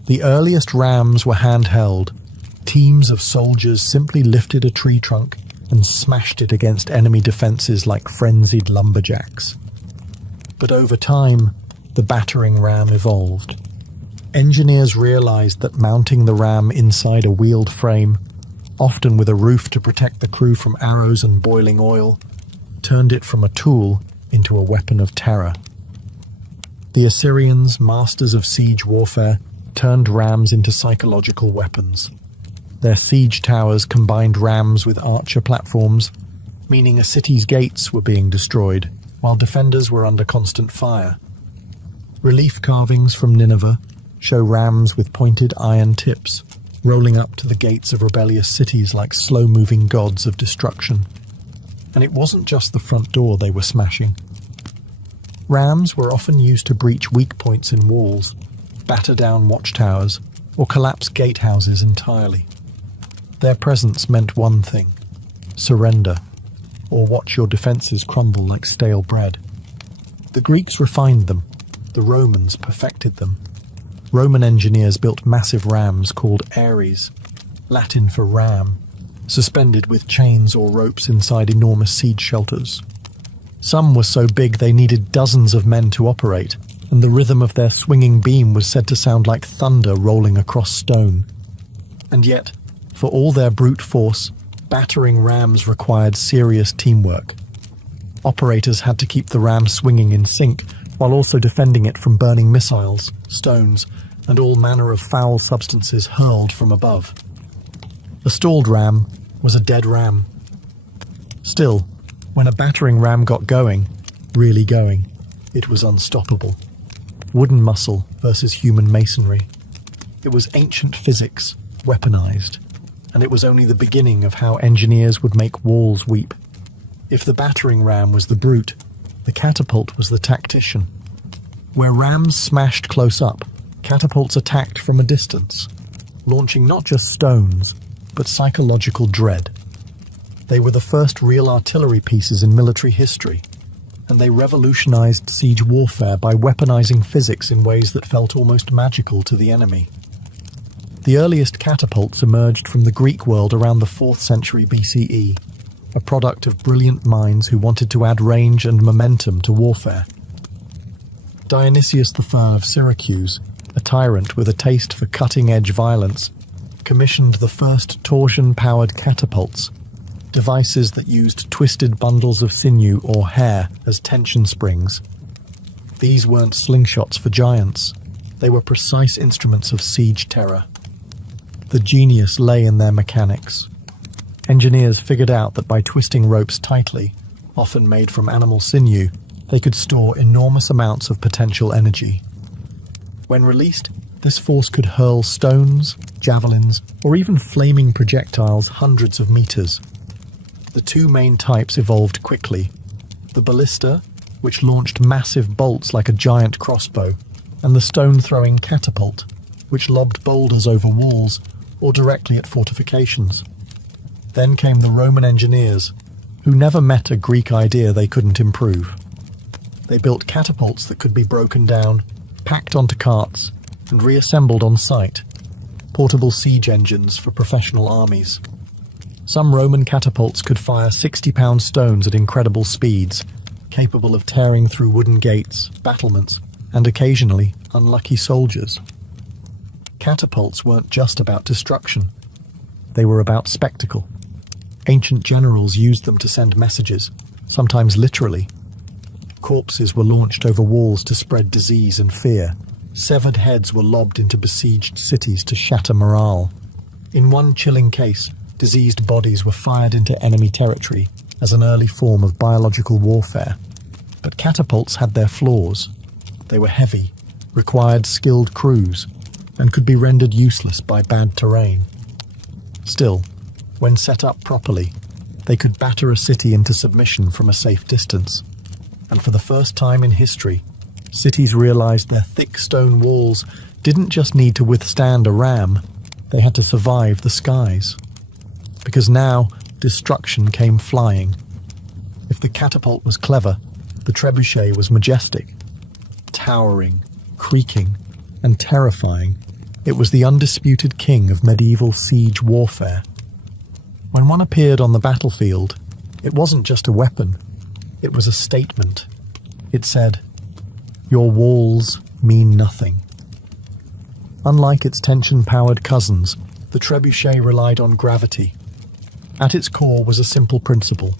The earliest rams were handheld. Teams of soldiers simply lifted a tree trunk and smashed it against enemy defenses like frenzied lumberjacks. But over time, the battering ram evolved. Engineers realized that mounting the ram inside a wheeled frame, often with a roof to protect the crew from arrows and boiling oil, turned it from a tool into a weapon of terror. The Assyrians, masters of siege warfare, turned rams into psychological weapons. Their siege towers combined rams with archer platforms, meaning a city's gates were being destroyed, while defenders were under constant fire. Relief carvings from Nineveh show rams with pointed iron tips, rolling up to the gates of rebellious cities like slow-moving gods of destruction. And it wasn't just the front door they were smashing. Rams were often used to breach weak points in walls, batter down watchtowers, or collapse gatehouses entirely. Their presence meant one thing: surrender, or watch your defences crumble like stale bread. The Greeks refined them, the Romans perfected them. Roman engineers built massive rams called ares, Latin for ram, suspended with chains or ropes inside enormous siege shelters. Some were so big they needed dozens of men to operate, and the rhythm of their swinging beam was said to sound like thunder rolling across stone. And yet, for all their brute force, battering rams required serious teamwork. Operators had to keep the ram swinging in sync, while also defending it from burning missiles, stones, and all manner of foul substances hurled from above. A stalled ram was a dead ram. Still, when a battering ram got going, really going, it was unstoppable. Wooden muscle versus human masonry. It was ancient physics, weaponized, and it was only the beginning of how engineers would make walls weep. If the battering ram was the brute, the catapult was the tactician. Where rams smashed close up, catapults attacked from a distance, launching not just stones, but psychological dread. They were the first real artillery pieces in military history, and they revolutionized siege warfare by weaponizing physics in ways that felt almost magical to the enemy. The earliest catapults emerged from the Greek world around the 4th century BCE, a product of brilliant minds who wanted to add range and momentum to warfare. Dionysius I of Syracuse, a tyrant with a taste for cutting-edge violence, commissioned the first torsion-powered catapults, devices that used twisted bundles of sinew or hair as tension springs. These weren't slingshots for giants. They were precise instruments of siege terror. The genius lay in their mechanics. Engineers figured out that by twisting ropes tightly, often made from animal sinew, they could store enormous amounts of potential energy. When released, this force could hurl stones, javelins, or even flaming projectiles hundreds of meters. The two main types evolved quickly: the ballista, which launched massive bolts like a giant crossbow, and the stone-throwing catapult, which lobbed boulders over walls or directly at fortifications. Then came the Roman engineers, who never met a Greek idea they couldn't improve. They built catapults that could be broken down, packed onto carts, and reassembled on site, portable siege engines for professional armies. Some Roman catapults could fire 60-pound stones at incredible speeds, capable of tearing through wooden gates, battlements, and occasionally unlucky soldiers. Catapults weren't just about destruction. They were about spectacle. Ancient generals used them to send messages, sometimes literally. Corpses were launched over walls to spread disease and fear. Severed heads were lobbed into besieged cities to shatter morale. In one chilling case, diseased bodies were fired into enemy territory as an early form of biological warfare. But catapults had their flaws. They were heavy, required skilled crews, and could be rendered useless by bad terrain. Still, when set up properly, they could batter a city into submission from a safe distance. And for the first time in history, cities realized their thick stone walls didn't just need to withstand a ram, they had to survive the skies. Because now, destruction came flying. If the catapult was clever, the trebuchet was majestic. Towering, creaking, and terrifying, it was the undisputed king of medieval siege warfare. When one appeared on the battlefield, it wasn't just a weapon, it was a statement. It said, "Your walls mean nothing." Unlike its tension-powered cousins, the trebuchet relied on gravity. At its core was a simple principle: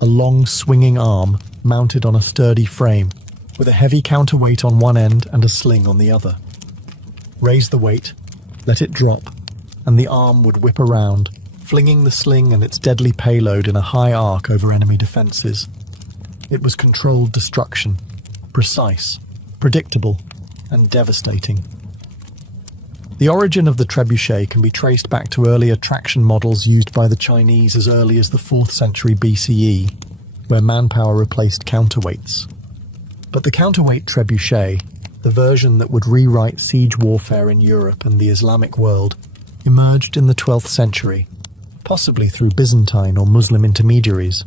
a long swinging arm mounted on a sturdy frame, with a heavy counterweight on one end and a sling on the other. Raise the weight, let it drop, and the arm would whip around, flinging the sling and its deadly payload in a high arc over enemy defenses. It was controlled destruction, precise, predictable, and devastating. The origin of the trebuchet can be traced back to earlier traction models used by the Chinese as early as the 4th century BCE, where manpower replaced counterweights. But the counterweight trebuchet, the version that would rewrite siege warfare in Europe and the Islamic world, emerged in the 12th century, possibly through Byzantine or Muslim intermediaries.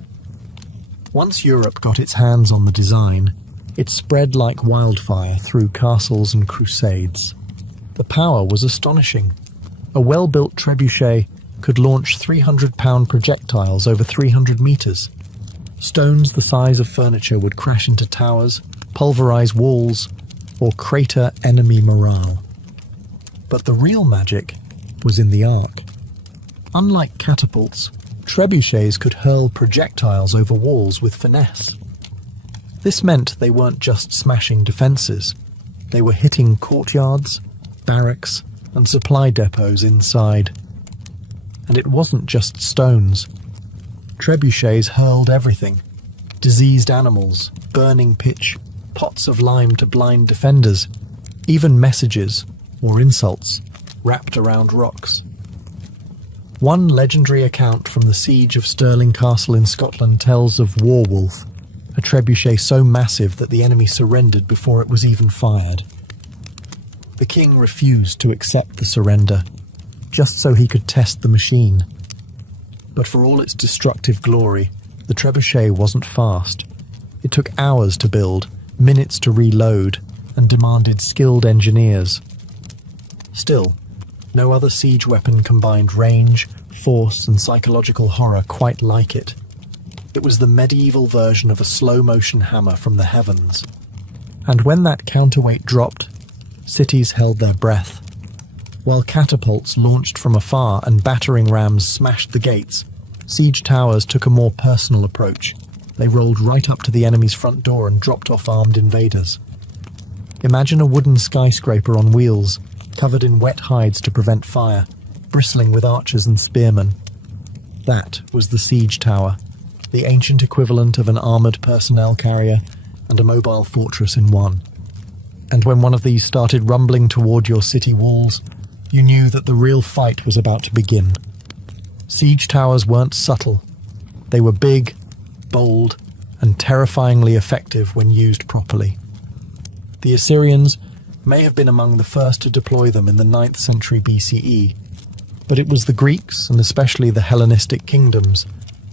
Once Europe got its hands on the design, it spread like wildfire through castles and crusades. The power was astonishing. A well-built trebuchet could launch 300-pound projectiles over 300 meters. Stones the size of furniture would crash into towers, pulverize walls, or crater enemy morale. But the real magic was in the arc. Unlike catapults, trebuchets could hurl projectiles over walls with finesse. This meant they weren't just smashing defences. They were hitting courtyards, barracks, and supply depots inside. And it wasn't just stones. Trebuchets hurled everything. Diseased animals, burning pitch, pots of lime to blind defenders, even messages, or insults, wrapped around rocks. One legendary account from the siege of Stirling Castle in Scotland tells of Warwolf, a trebuchet so massive that the enemy surrendered before it was even fired. The king refused to accept the surrender, just so he could test the machine. But for all its destructive glory, the trebuchet wasn't fast. It took hours to build, minutes to reload, and demanded skilled engineers. Still, no other siege weapon combined range, force, and psychological horror quite like it. It was the medieval version of a slow-motion hammer from the heavens. And when that counterweight dropped, cities held their breath. While catapults launched from afar and battering rams smashed the gates, siege towers took a more personal approach. They rolled right up to the enemy's front door and dropped off armed invaders. Imagine a wooden skyscraper on wheels, covered in wet hides to prevent fire, bristling with archers and spearmen. That was the siege tower, the ancient equivalent of an armoured personnel carrier and a mobile fortress in one. And when one of these started rumbling toward your city walls, you knew that the real fight was about to begin. Siege towers weren't subtle. They were big, bold, and terrifyingly effective when used properly. The Assyrians may have been among the first to deploy them in the 9th century BCE, but it was the Greeks, and especially the Hellenistic kingdoms,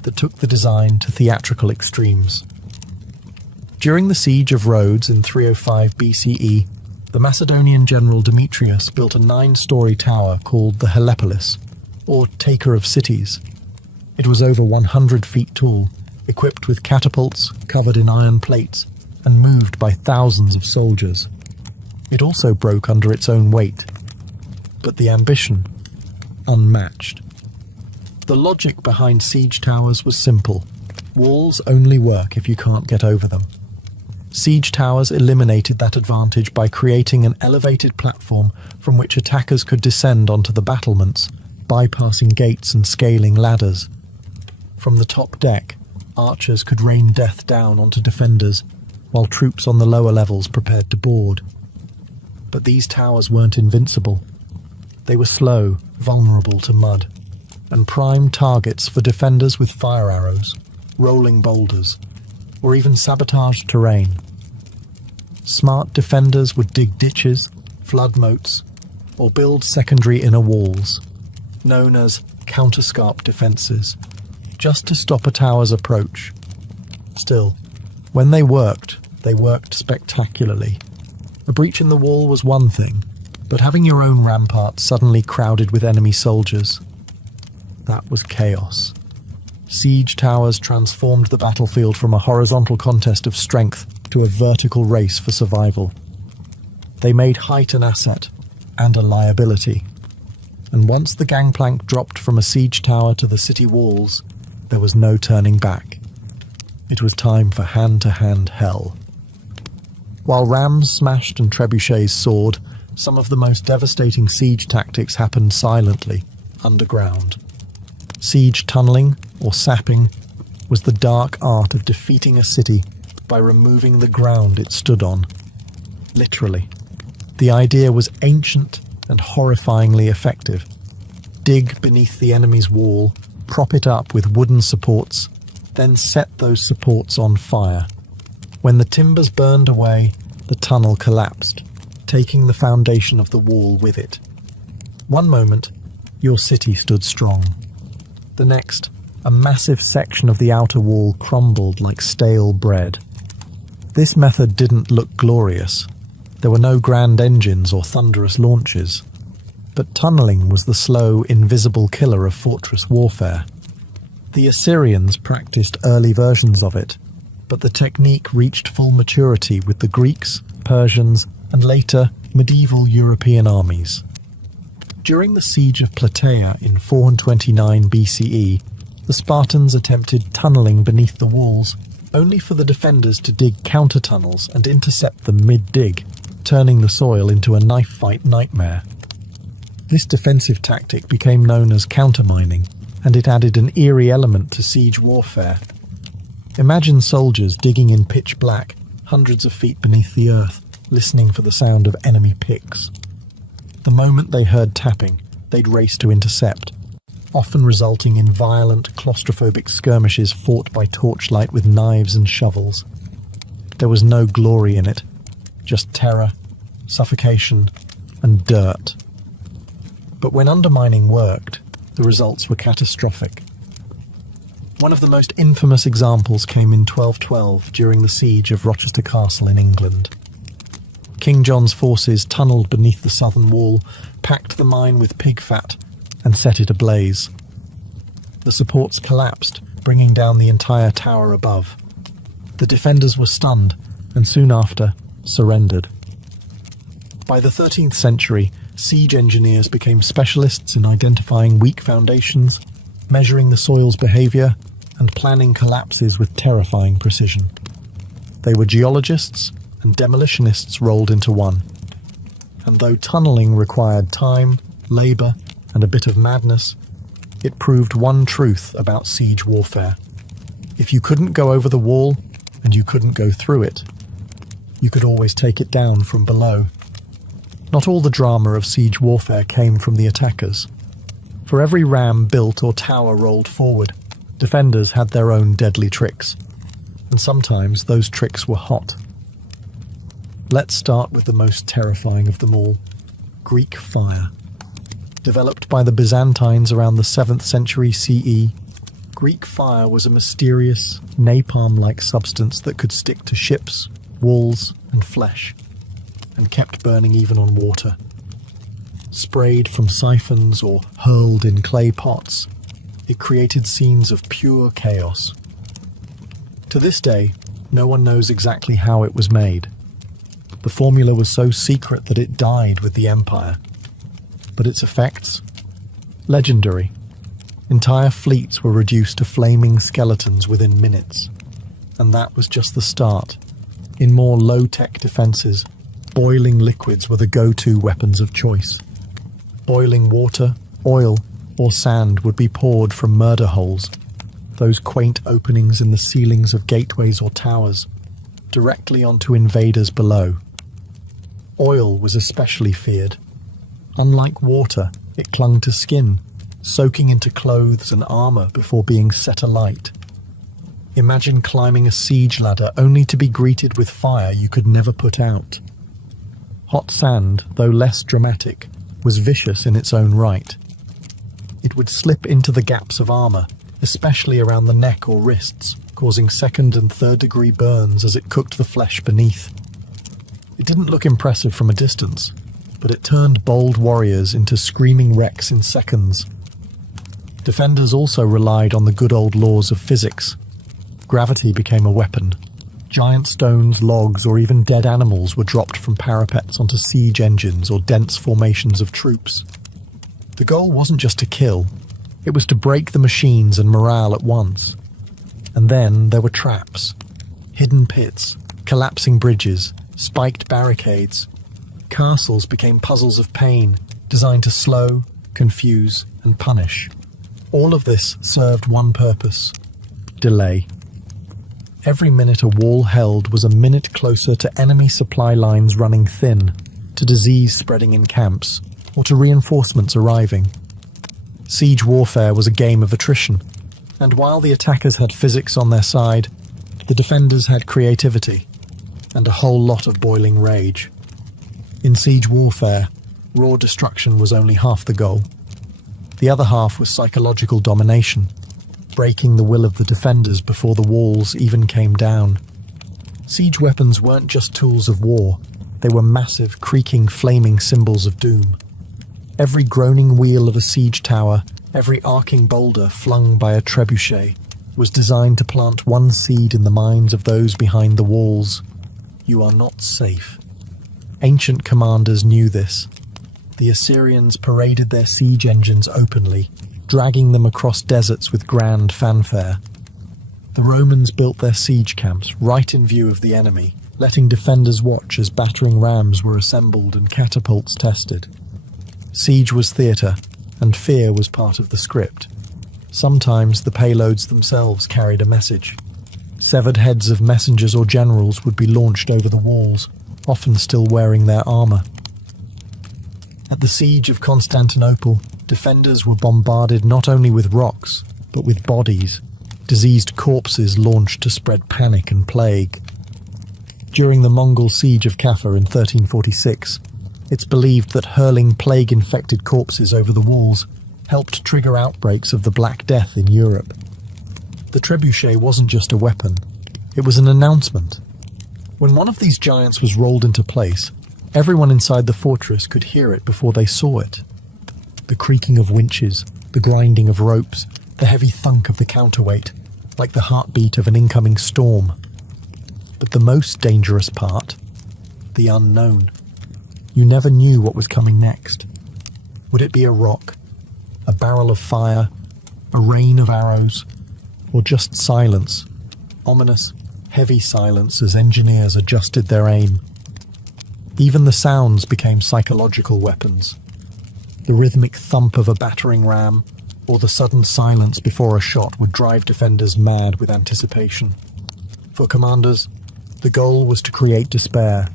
that took the design to theatrical extremes. During the siege of Rhodes in 305 BCE, the Macedonian general Demetrius built a 9-story tower called the Helepolis, or Taker of Cities. It was over 100 feet tall, equipped with catapults, covered in iron plates, and moved by thousands of soldiers. It also broke under its own weight, but the ambition, unmatched. The logic behind siege towers was simple. Walls only work if you can't get over them. Siege towers eliminated that advantage by creating an elevated platform from which attackers could descend onto the battlements, bypassing gates and scaling ladders. From the top deck, archers could rain death down onto defenders, while troops on the lower levels prepared to board. But these towers weren't invincible. They were slow, vulnerable to mud, and prime targets for defenders with fire arrows, rolling boulders, or even sabotaged terrain. Smart defenders would dig ditches, flood moats, or build secondary inner walls, known as counterscarp defences, just to stop a tower's approach. Still, when they worked spectacularly. A breach in the wall was one thing, but having your own rampart suddenly crowded with enemy soldiers, that was chaos. Siege towers transformed the battlefield from a horizontal contest of strength to a vertical race for survival. They made height an asset and a liability. And once the gangplank dropped from a siege tower to the city walls, there was no turning back. It was time for hand-to-hand hell. While rams smashed and trebuchets soared, some of the most devastating siege tactics happened silently, underground. Siege tunneling, or sapping, was the dark art of defeating a city by removing the ground it stood on. Literally. The idea was ancient and horrifyingly effective. Dig beneath the enemy's wall, prop it up with wooden supports, then set those supports on fire. When the timbers burned away, the tunnel collapsed, taking the foundation of the wall with it. One moment, your city stood strong. The next, a massive section of the outer wall crumbled like stale bread. This method didn't look glorious. There were no grand engines or thunderous launches. But tunneling was the slow, invisible killer of fortress warfare. The Assyrians practiced early versions of it, but the technique reached full maturity with the Greeks, Persians, and later medieval European armies. During the siege of Plataea in 429 BCE, the Spartans attempted tunneling beneath the walls, only for the defenders to dig counter-tunnels and intercept them mid-dig, turning the soil into a knife-fight nightmare. This defensive tactic became known as countermining, and it added an eerie element to siege warfare. Imagine soldiers digging in pitch black, hundreds of feet beneath the earth, listening for the sound of enemy picks. The moment they heard tapping, they'd race to intercept, often resulting in violent, claustrophobic skirmishes fought by torchlight with knives and shovels. There was no glory in it, just terror, suffocation, and dirt. But when undermining worked, the results were catastrophic. One of the most infamous examples came in 1212 during the siege of Rochester Castle in England. King John's forces tunnelled beneath the southern wall, packed the mine with pig fat, and set it ablaze. The supports collapsed, bringing down the entire tower above. The defenders were stunned, and soon after, surrendered. By the 13th century, siege engineers became specialists in identifying weak foundations, measuring the soil's behaviour, and planning collapses with terrifying precision. They were geologists and demolitionists rolled into one. And though tunnelling required time, labour, and a bit of madness, it proved one truth about siege warfare. If you couldn't go over the wall, and you couldn't go through it, you could always take it down from below. Not all the drama of siege warfare came from the attackers. For every ram built or tower rolled forward, defenders had their own deadly tricks, and sometimes those tricks were hot. Let's start with the most terrifying of them all, Greek fire. Developed by the Byzantines around the 7th century CE, Greek fire was a mysterious, napalm-like substance that could stick to ships, walls, and flesh, and kept burning even on water. Sprayed from siphons or hurled in clay pots, it created scenes of pure chaos. To this day, no one knows exactly how it was made. The formula was so secret that it died with the empire. But its effects? Legendary. Entire fleets were reduced to flaming skeletons within minutes. And that was just the start. In more low-tech defences, boiling liquids were the go-to weapons of choice. Boiling water, oil, or sand would be poured from murder holes, those quaint openings in the ceilings of gateways or towers, directly onto invaders below. Oil was especially feared. Unlike water, it clung to skin, soaking into clothes and armour before being set alight. Imagine climbing a siege ladder only to be greeted with fire you could never put out. Hot sand, though less dramatic, was vicious in its own right. It would slip into the gaps of armour, especially around the neck or wrists, causing second and third degree burns as it cooked the flesh beneath. It didn't look impressive from a distance, but it turned bold warriors into screaming wrecks in seconds. Defenders also relied on the good old laws of physics. Gravity became a weapon. Giant stones, logs, or even dead animals were dropped from parapets onto siege engines or dense formations of troops. The goal wasn't just to kill, it was to break the machines and morale at once. And then there were traps, hidden pits, collapsing bridges, spiked barricades. Castles became puzzles of pain, designed to slow, confuse, and punish. All of this served one purpose: delay. Every minute a wall held was a minute closer to enemy supply lines running thin, to disease spreading in camps, or to reinforcements arriving. Siege warfare was a game of attrition, and while the attackers had physics on their side, the defenders had creativity, and a whole lot of boiling rage. In siege warfare, raw destruction was only half the goal. The other half was psychological domination, breaking the will of the defenders before the walls even came down. Siege weapons weren't just tools of war, they were massive, creaking, flaming symbols of doom. Every groaning wheel of a siege tower, every arcing boulder flung by a trebuchet, was designed to plant one seed in the minds of those behind the walls. You are not safe. Ancient commanders knew this. The Assyrians paraded their siege engines openly, dragging them across deserts with grand fanfare. The Romans built their siege camps right in view of the enemy, letting defenders watch as battering rams were assembled and catapults tested. Siege was theatre, and fear was part of the script. Sometimes the payloads themselves carried a message. Severed heads of messengers or generals would be launched over the walls, often still wearing their armour. At the siege of Constantinople, defenders were bombarded not only with rocks, but with bodies, diseased corpses launched to spread panic and plague. During the Mongol siege of Kaffa in 1346, it's believed that hurling plague-infected corpses over the walls helped trigger outbreaks of the Black Death in Europe. The trebuchet wasn't just a weapon, it was an announcement. When one of these giants was rolled into place, everyone inside the fortress could hear it before they saw it. The creaking of winches, the grinding of ropes, the heavy thunk of the counterweight, like the heartbeat of an incoming storm. But the most dangerous part, the unknown. You never knew what was coming next. Would it be a rock, a barrel of fire, a rain of arrows, or just silence, ominous, heavy silence as engineers adjusted their aim? Even the sounds became psychological weapons. The rhythmic thump of a battering ram, or the sudden silence before a shot would drive defenders mad with anticipation. For commanders, the goal was to create despair,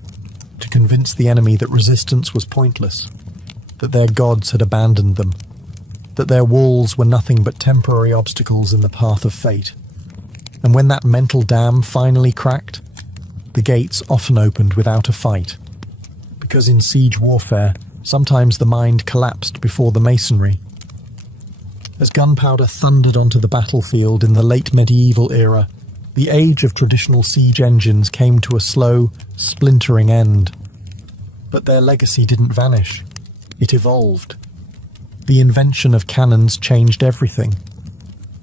to convince the enemy that resistance was pointless, that their gods had abandoned them, that their walls were nothing but temporary obstacles in the path of fate. And when that mental dam finally cracked, the gates often opened without a fight. Because in siege warfare, sometimes the mind collapsed before the masonry. As gunpowder thundered onto the battlefield in the late medieval era, the age of traditional siege engines came to a slow, splintering end. But their legacy didn't vanish. It evolved. The invention of cannons changed everything.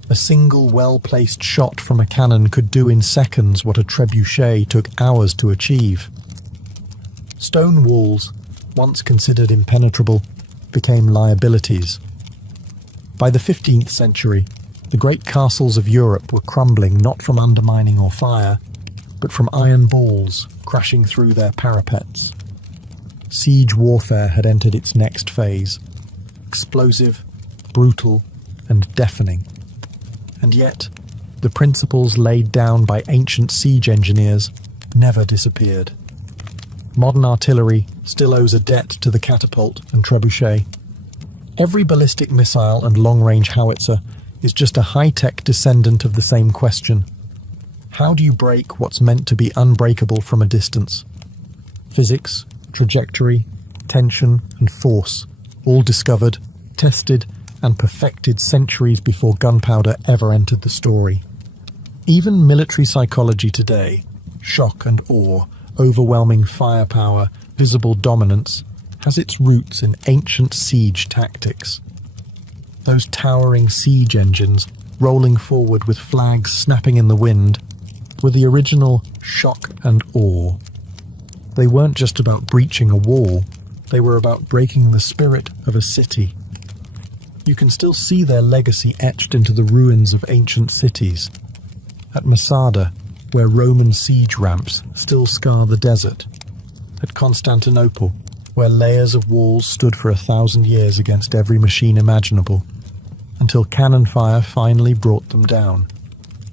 A single well-placed shot from a cannon could do in seconds what a trebuchet took hours to achieve. Stone walls, once considered impenetrable, became liabilities. By the 15th century, the great castles of Europe were crumbling not from undermining or fire, but from iron balls crashing through their parapets. Siege warfare had entered its next phase, explosive, brutal, and deafening. And yet, the principles laid down by ancient siege engineers never disappeared. Modern artillery still owes a debt to the catapult and trebuchet. Every ballistic missile and long-range howitzer is just a high-tech descendant of the same question. How do you break what's meant to be unbreakable from a distance? Physics, trajectory, tension, and force, all discovered, tested, and perfected centuries before gunpowder ever entered the story. Even military psychology today, shock and awe, overwhelming firepower, visible dominance, has its roots in ancient siege tactics. Those towering siege engines, rolling forward with flags snapping in the wind, were the original shock and awe. They weren't just about breaching a wall, they were about breaking the spirit of a city. You can still see their legacy etched into the ruins of ancient cities. At Masada, where Roman siege ramps still scar the desert. At Constantinople, where layers of walls stood for 1,000 years against every machine imaginable, until cannon fire finally brought them down.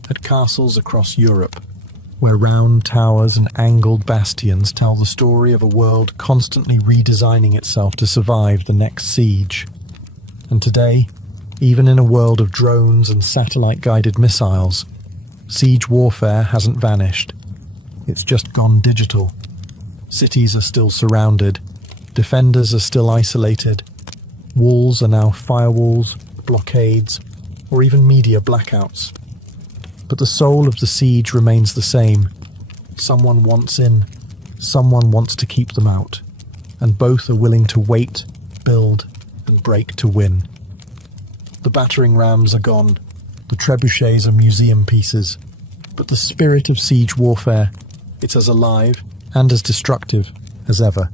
At castles across Europe, where round towers and angled bastions tell the story of a world constantly redesigning itself to survive the next siege. And today, even in a world of drones and satellite-guided missiles, siege warfare hasn't vanished. It's just gone digital. Cities are still surrounded, defenders are still isolated, walls are now firewalls, blockades, or even media blackouts. But the soul of the siege remains the same. Someone wants in, someone wants to keep them out, and both are willing to wait, build, and break to win. The battering rams are gone, the trebuchets are museum pieces, but the spirit of siege warfare, it's as alive and as destructive as ever.